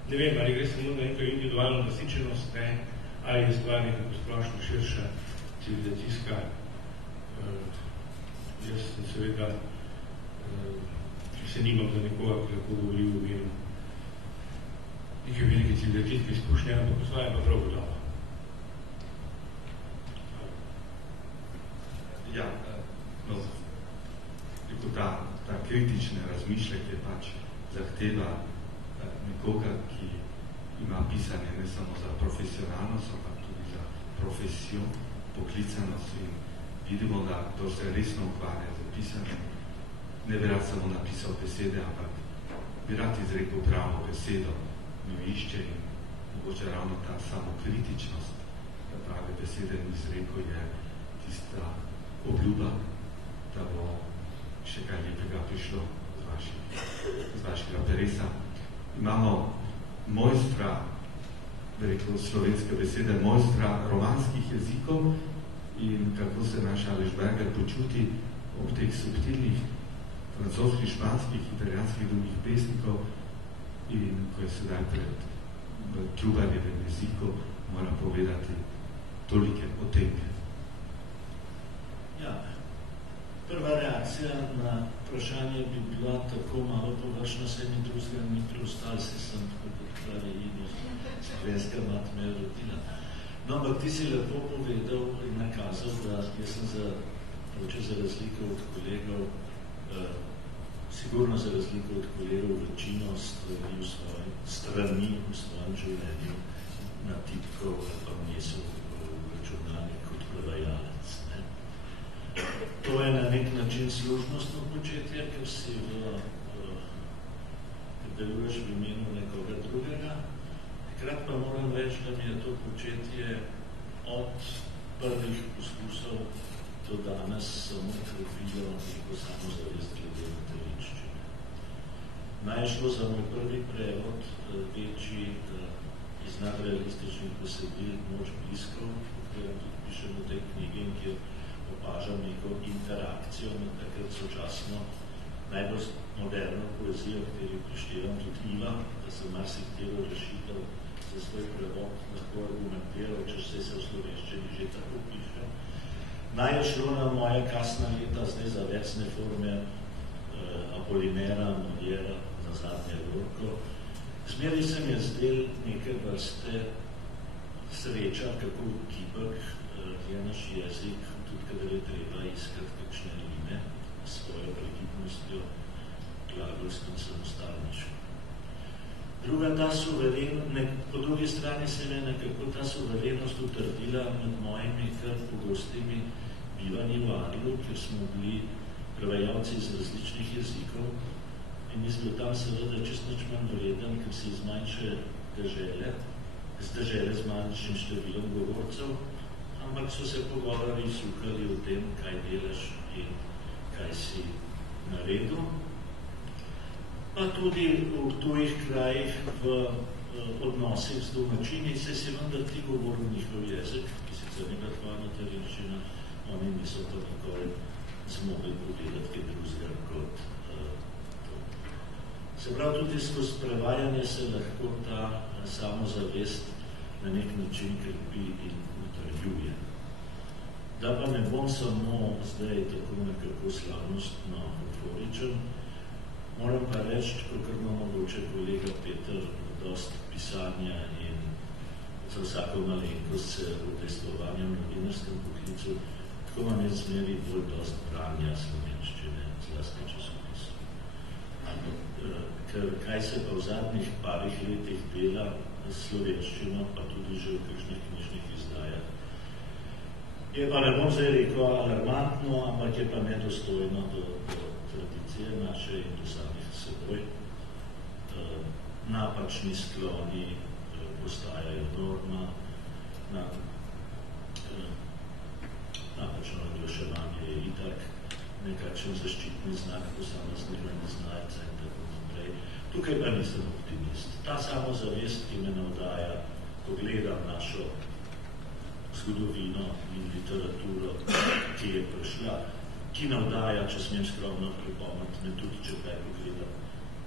ne vem, ali gre samo na neko individualno nasičenost, ne, ali je stvar nekako splošno širša civilizacijska. Jaz sem seveda se nimam za nekoga, ki lahko govori v imenu neke velike civilizacijske izkušnje, ampak posvaja pa prav glava. Ja, no, ta kritične razmišljanje pač zahteva nekoga, ki ima pisanje ne samo za profesionalnost, ampak tudi za profesijo, poklicanost in vidimo, da to se resno ukvarja za pisanje. Ne bi rad samo napisal besede, ampak bi rad izrekel pravo besedo, njo išče in mogoče ravno ta samokritičnost, da prave besede ni izrekel, je tista obljuba, da bo še kaj lepega prišlo z vašega peresa. Imamo mojstra, bi rekel slovenske besede, mojstra romanskih jezikov in kako se naš Aleš Berger počuti ob teh subtilnih francoskih, španskih, italijanskih drugih pesnikov in ko je sedaj pred Trubarjevem jeziku, mora povedati tolike potemke. Ja, prva reakcija na vprašanje bi bila tako malo površna, se mi drugega ni preostal, se sem tako pravi in slovenska mat me je rodila. No, ampak ti si lepo povedal in nakazal, da jaz sem za razliko od kolegov, sigurno za razliko od kolegov večino strani v svojem življenju natipkov ali pa vnesel v računalnik kot prevajalec. To je na nek način služnostno početje, ker si deluješ v imenu nekoga drugega. Hkrat pa moram reči, da mi je to početje od prvih poskusov do danes samo krepilo neko samozavest glede materinščine. Naj je šlo za moj prvi prevod večji iz nadrealističnih besedil Moč bliskov, v katerem tudi pišem v tej knjigi in kjer opažam neko interakcijo med takrat sočasno najbolj moderno poezijo, kateri prištevam tudi Iva, da sem marsikatero rešitev za svoj prevod lahko argumentiral, če se v slovenščini že tako piše. Naj je šlo na moje kasna leta zdaj za vecne forme Apolinera, Moliera, nazadnje Lorko. Zmeri se mi je zdel neke vrste sreča, kako gibek je naš jezik, tudi kadar je treba iskati kakšne rime s svojo pregibnostjo, glagolsko in samostalniško. Druga, po drugi strani se je nekako ta suverenost utrdila med mojimi kar pogostimi bivanji v Adlu, kjer smo bili prevajalci iz različnih jezikov in jaz bil tam seveda čist nič manj vreden, ker si iz manjše dežele z manjšim številom govorcev, ampak so se pogovori sukali o tem, kaj delaš in kaj si naredil. Pa tudi v tujih krajih v odnosih z domačini se si vendar ti govoril njihov jezik, ki sicer ni bila tvoja materinščina, oni niso pa nikoli zmogli povedati kaj drugega kot to. Se pravi, tudi skozi prevajanje se lahko ta samozavest na nek način krepi in utrjuje. Da pa ne bom samo zdaj tako nekako slavnostno euforičen, moram pa reči, kakor ima mogoče kolega Peter dost pisanja in za vsako malenkost se udejstvovanja v novinarskem poklicu, tako imam jaz zmeri bolj dost branja slovenščine, zlasti časopisov. Ker kaj se pa v zadnjih parih letih dela s slovenščino, pa tudi že v kakšnih knjižnih izdajah, je pa ne bom zdaj rekel alarmantno, ampak je pa nedostojno do tradicije naše in do samih seboj. Napačni skloni postajajo norma, napačno oglaševanje je itak nekakšen zaščitni znak posameznega neznajca in tako naprej. Tukaj pa nisem optimist. Ta samozavest, ki me navdaja, ko gledam našo zgodovino in literaturo, ki je prišla, ki navdaja, če smem skromno pripomniti, me tudi, če kaj pogledam,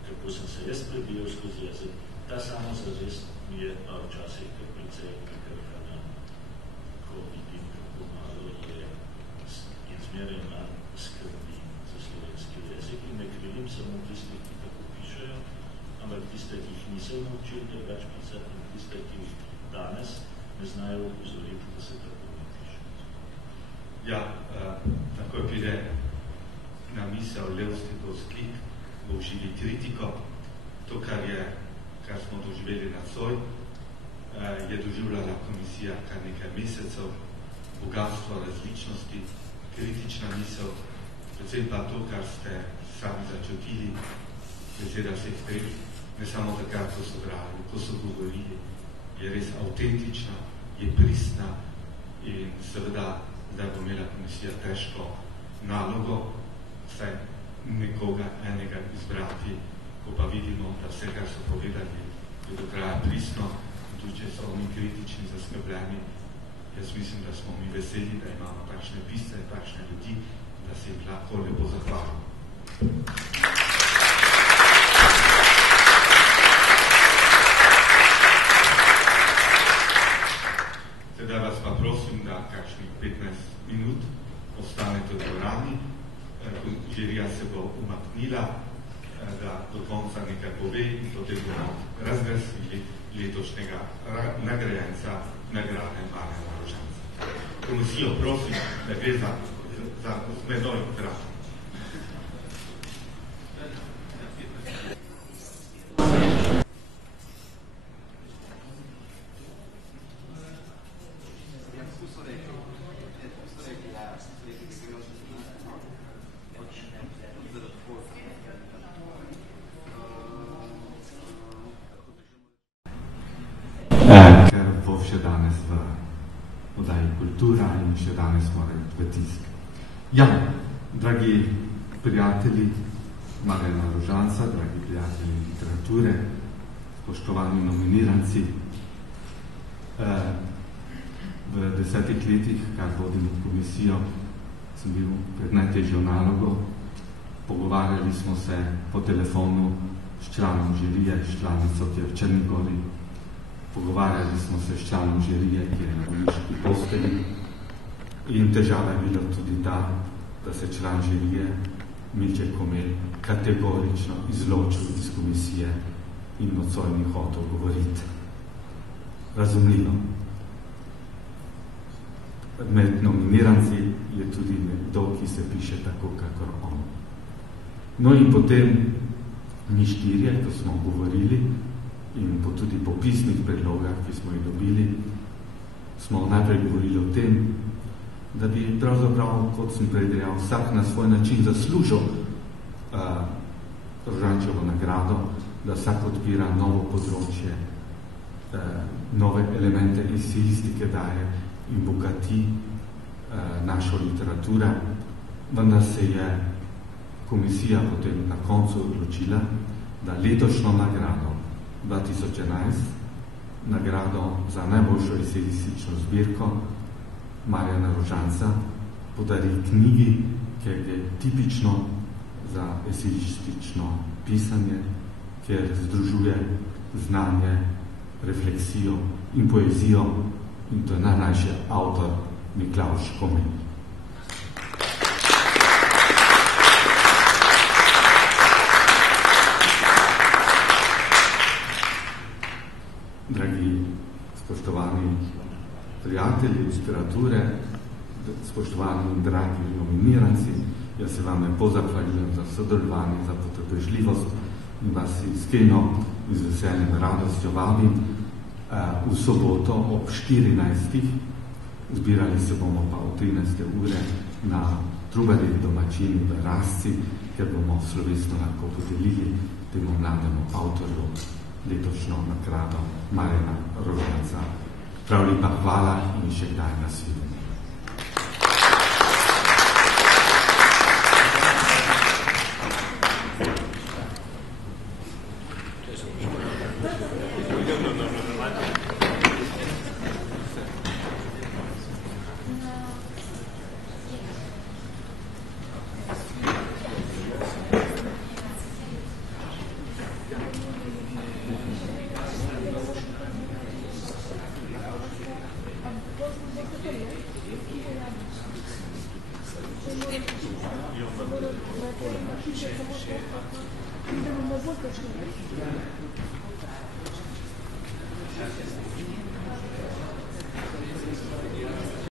kako sem se jaz prebijal skozi jezik. Ta samozavest mi je pa včasih kar precej prekrhana, ko vidim, kako malo je in zmeraj manj skrbi za slovenski jezik in ne krivim samo tistih, takoj pride na misel Levstikov sklik v živi kritiko. To, kar smo doživeli nocoj, je doživljala komisija kar nekaj mesecev, bogatstvo različnosti, kritična misel, predvsem pa to, kar ste sami začutili, beseda vseh treh, ne samo takrat, ko so brali, ko so govorili, je res avtentična, je pristna in seveda zdaj bo imela komisija težko nalogo, vsaj nekoga enega izbrati, ko pa vidimo, da vse, kar so povedali, je do kraja pristno, tudi če so mi kritični, zaskrbljeni, jaz mislim, da smo mi veseli, da imamo takšne pisce, takšne ljudi, da se jih lahko lepo zahvalimo. Sedaj vas pa prosim, da kakšnih 15 minut ostanete v dvorani. Žirija se bo umaknila, da do konca nekaj pove in potem bomo razglasili letošnjega nagrajenca nagrade Marjana Rožanca. Komisijo prosim, da gre za zmedoj grad. Ker bo še danes v oddaji Kultura in še danes mora iti v tisk. Ja, dragi prijatelji Marjana Rožanca, dragi prijatelji literature, spoštovani nominiranci, v 10 letih, kar vodim komisijo, sem bil pred najtežjo nalogo. Pogovarjali smo se po telefonu s članom žirije, s članico, ki je v Črni Gori. Pogovarjali smo se s članom žirije, ki je na bolniški postelji. In težava je bila tudi ta, da se član žirije Milče Komelj kategorično izločil iz komisije in nocoj ni hotel govoriti. Razumljivo. Med nominiranci je tudi nekdo, ki se piše tako, kakor on. No in potem mi štirje, ko smo govorili, in tudi po pisnih predlogah, ki smo jih dobili, smo najprej govorili o tem, da bi pravzaprav, kot sem prej dejal, vsak na svoj način zaslužil Rožančevo nagrado, da vsak odpira novo področje, nove elemente esejistike daje in bogati našo literaturo, vendar se je komisija potem na koncu odločila, da letošnjo nagrado 2011, nagrado za najboljšo esejistično zbirko Marjana Rožanca podari knjigi, ker je tipično za esejistično pisanje, ker združuje znanje, refleksijo in poezijo, in to je najmlajši avtor Miklavž Komelj. Dragi spoštovani prijatelji literature, spoštovani in dragi nominiranci, jaz se vam lepo zahvaljujem za sodelovanje, za potrpežljivost in vas iskreno in z veseljem radostjo vabim v soboto ob 14. Zbirali se bomo pa v 13. ure na Trubarjevi domačini v Razci, ker bomo slovesno lahko podelili temu mlademu avtorju letošnjo nagrado Marjana Rožanca. Prav lepa hvala in še kdaj nasvidenje. Io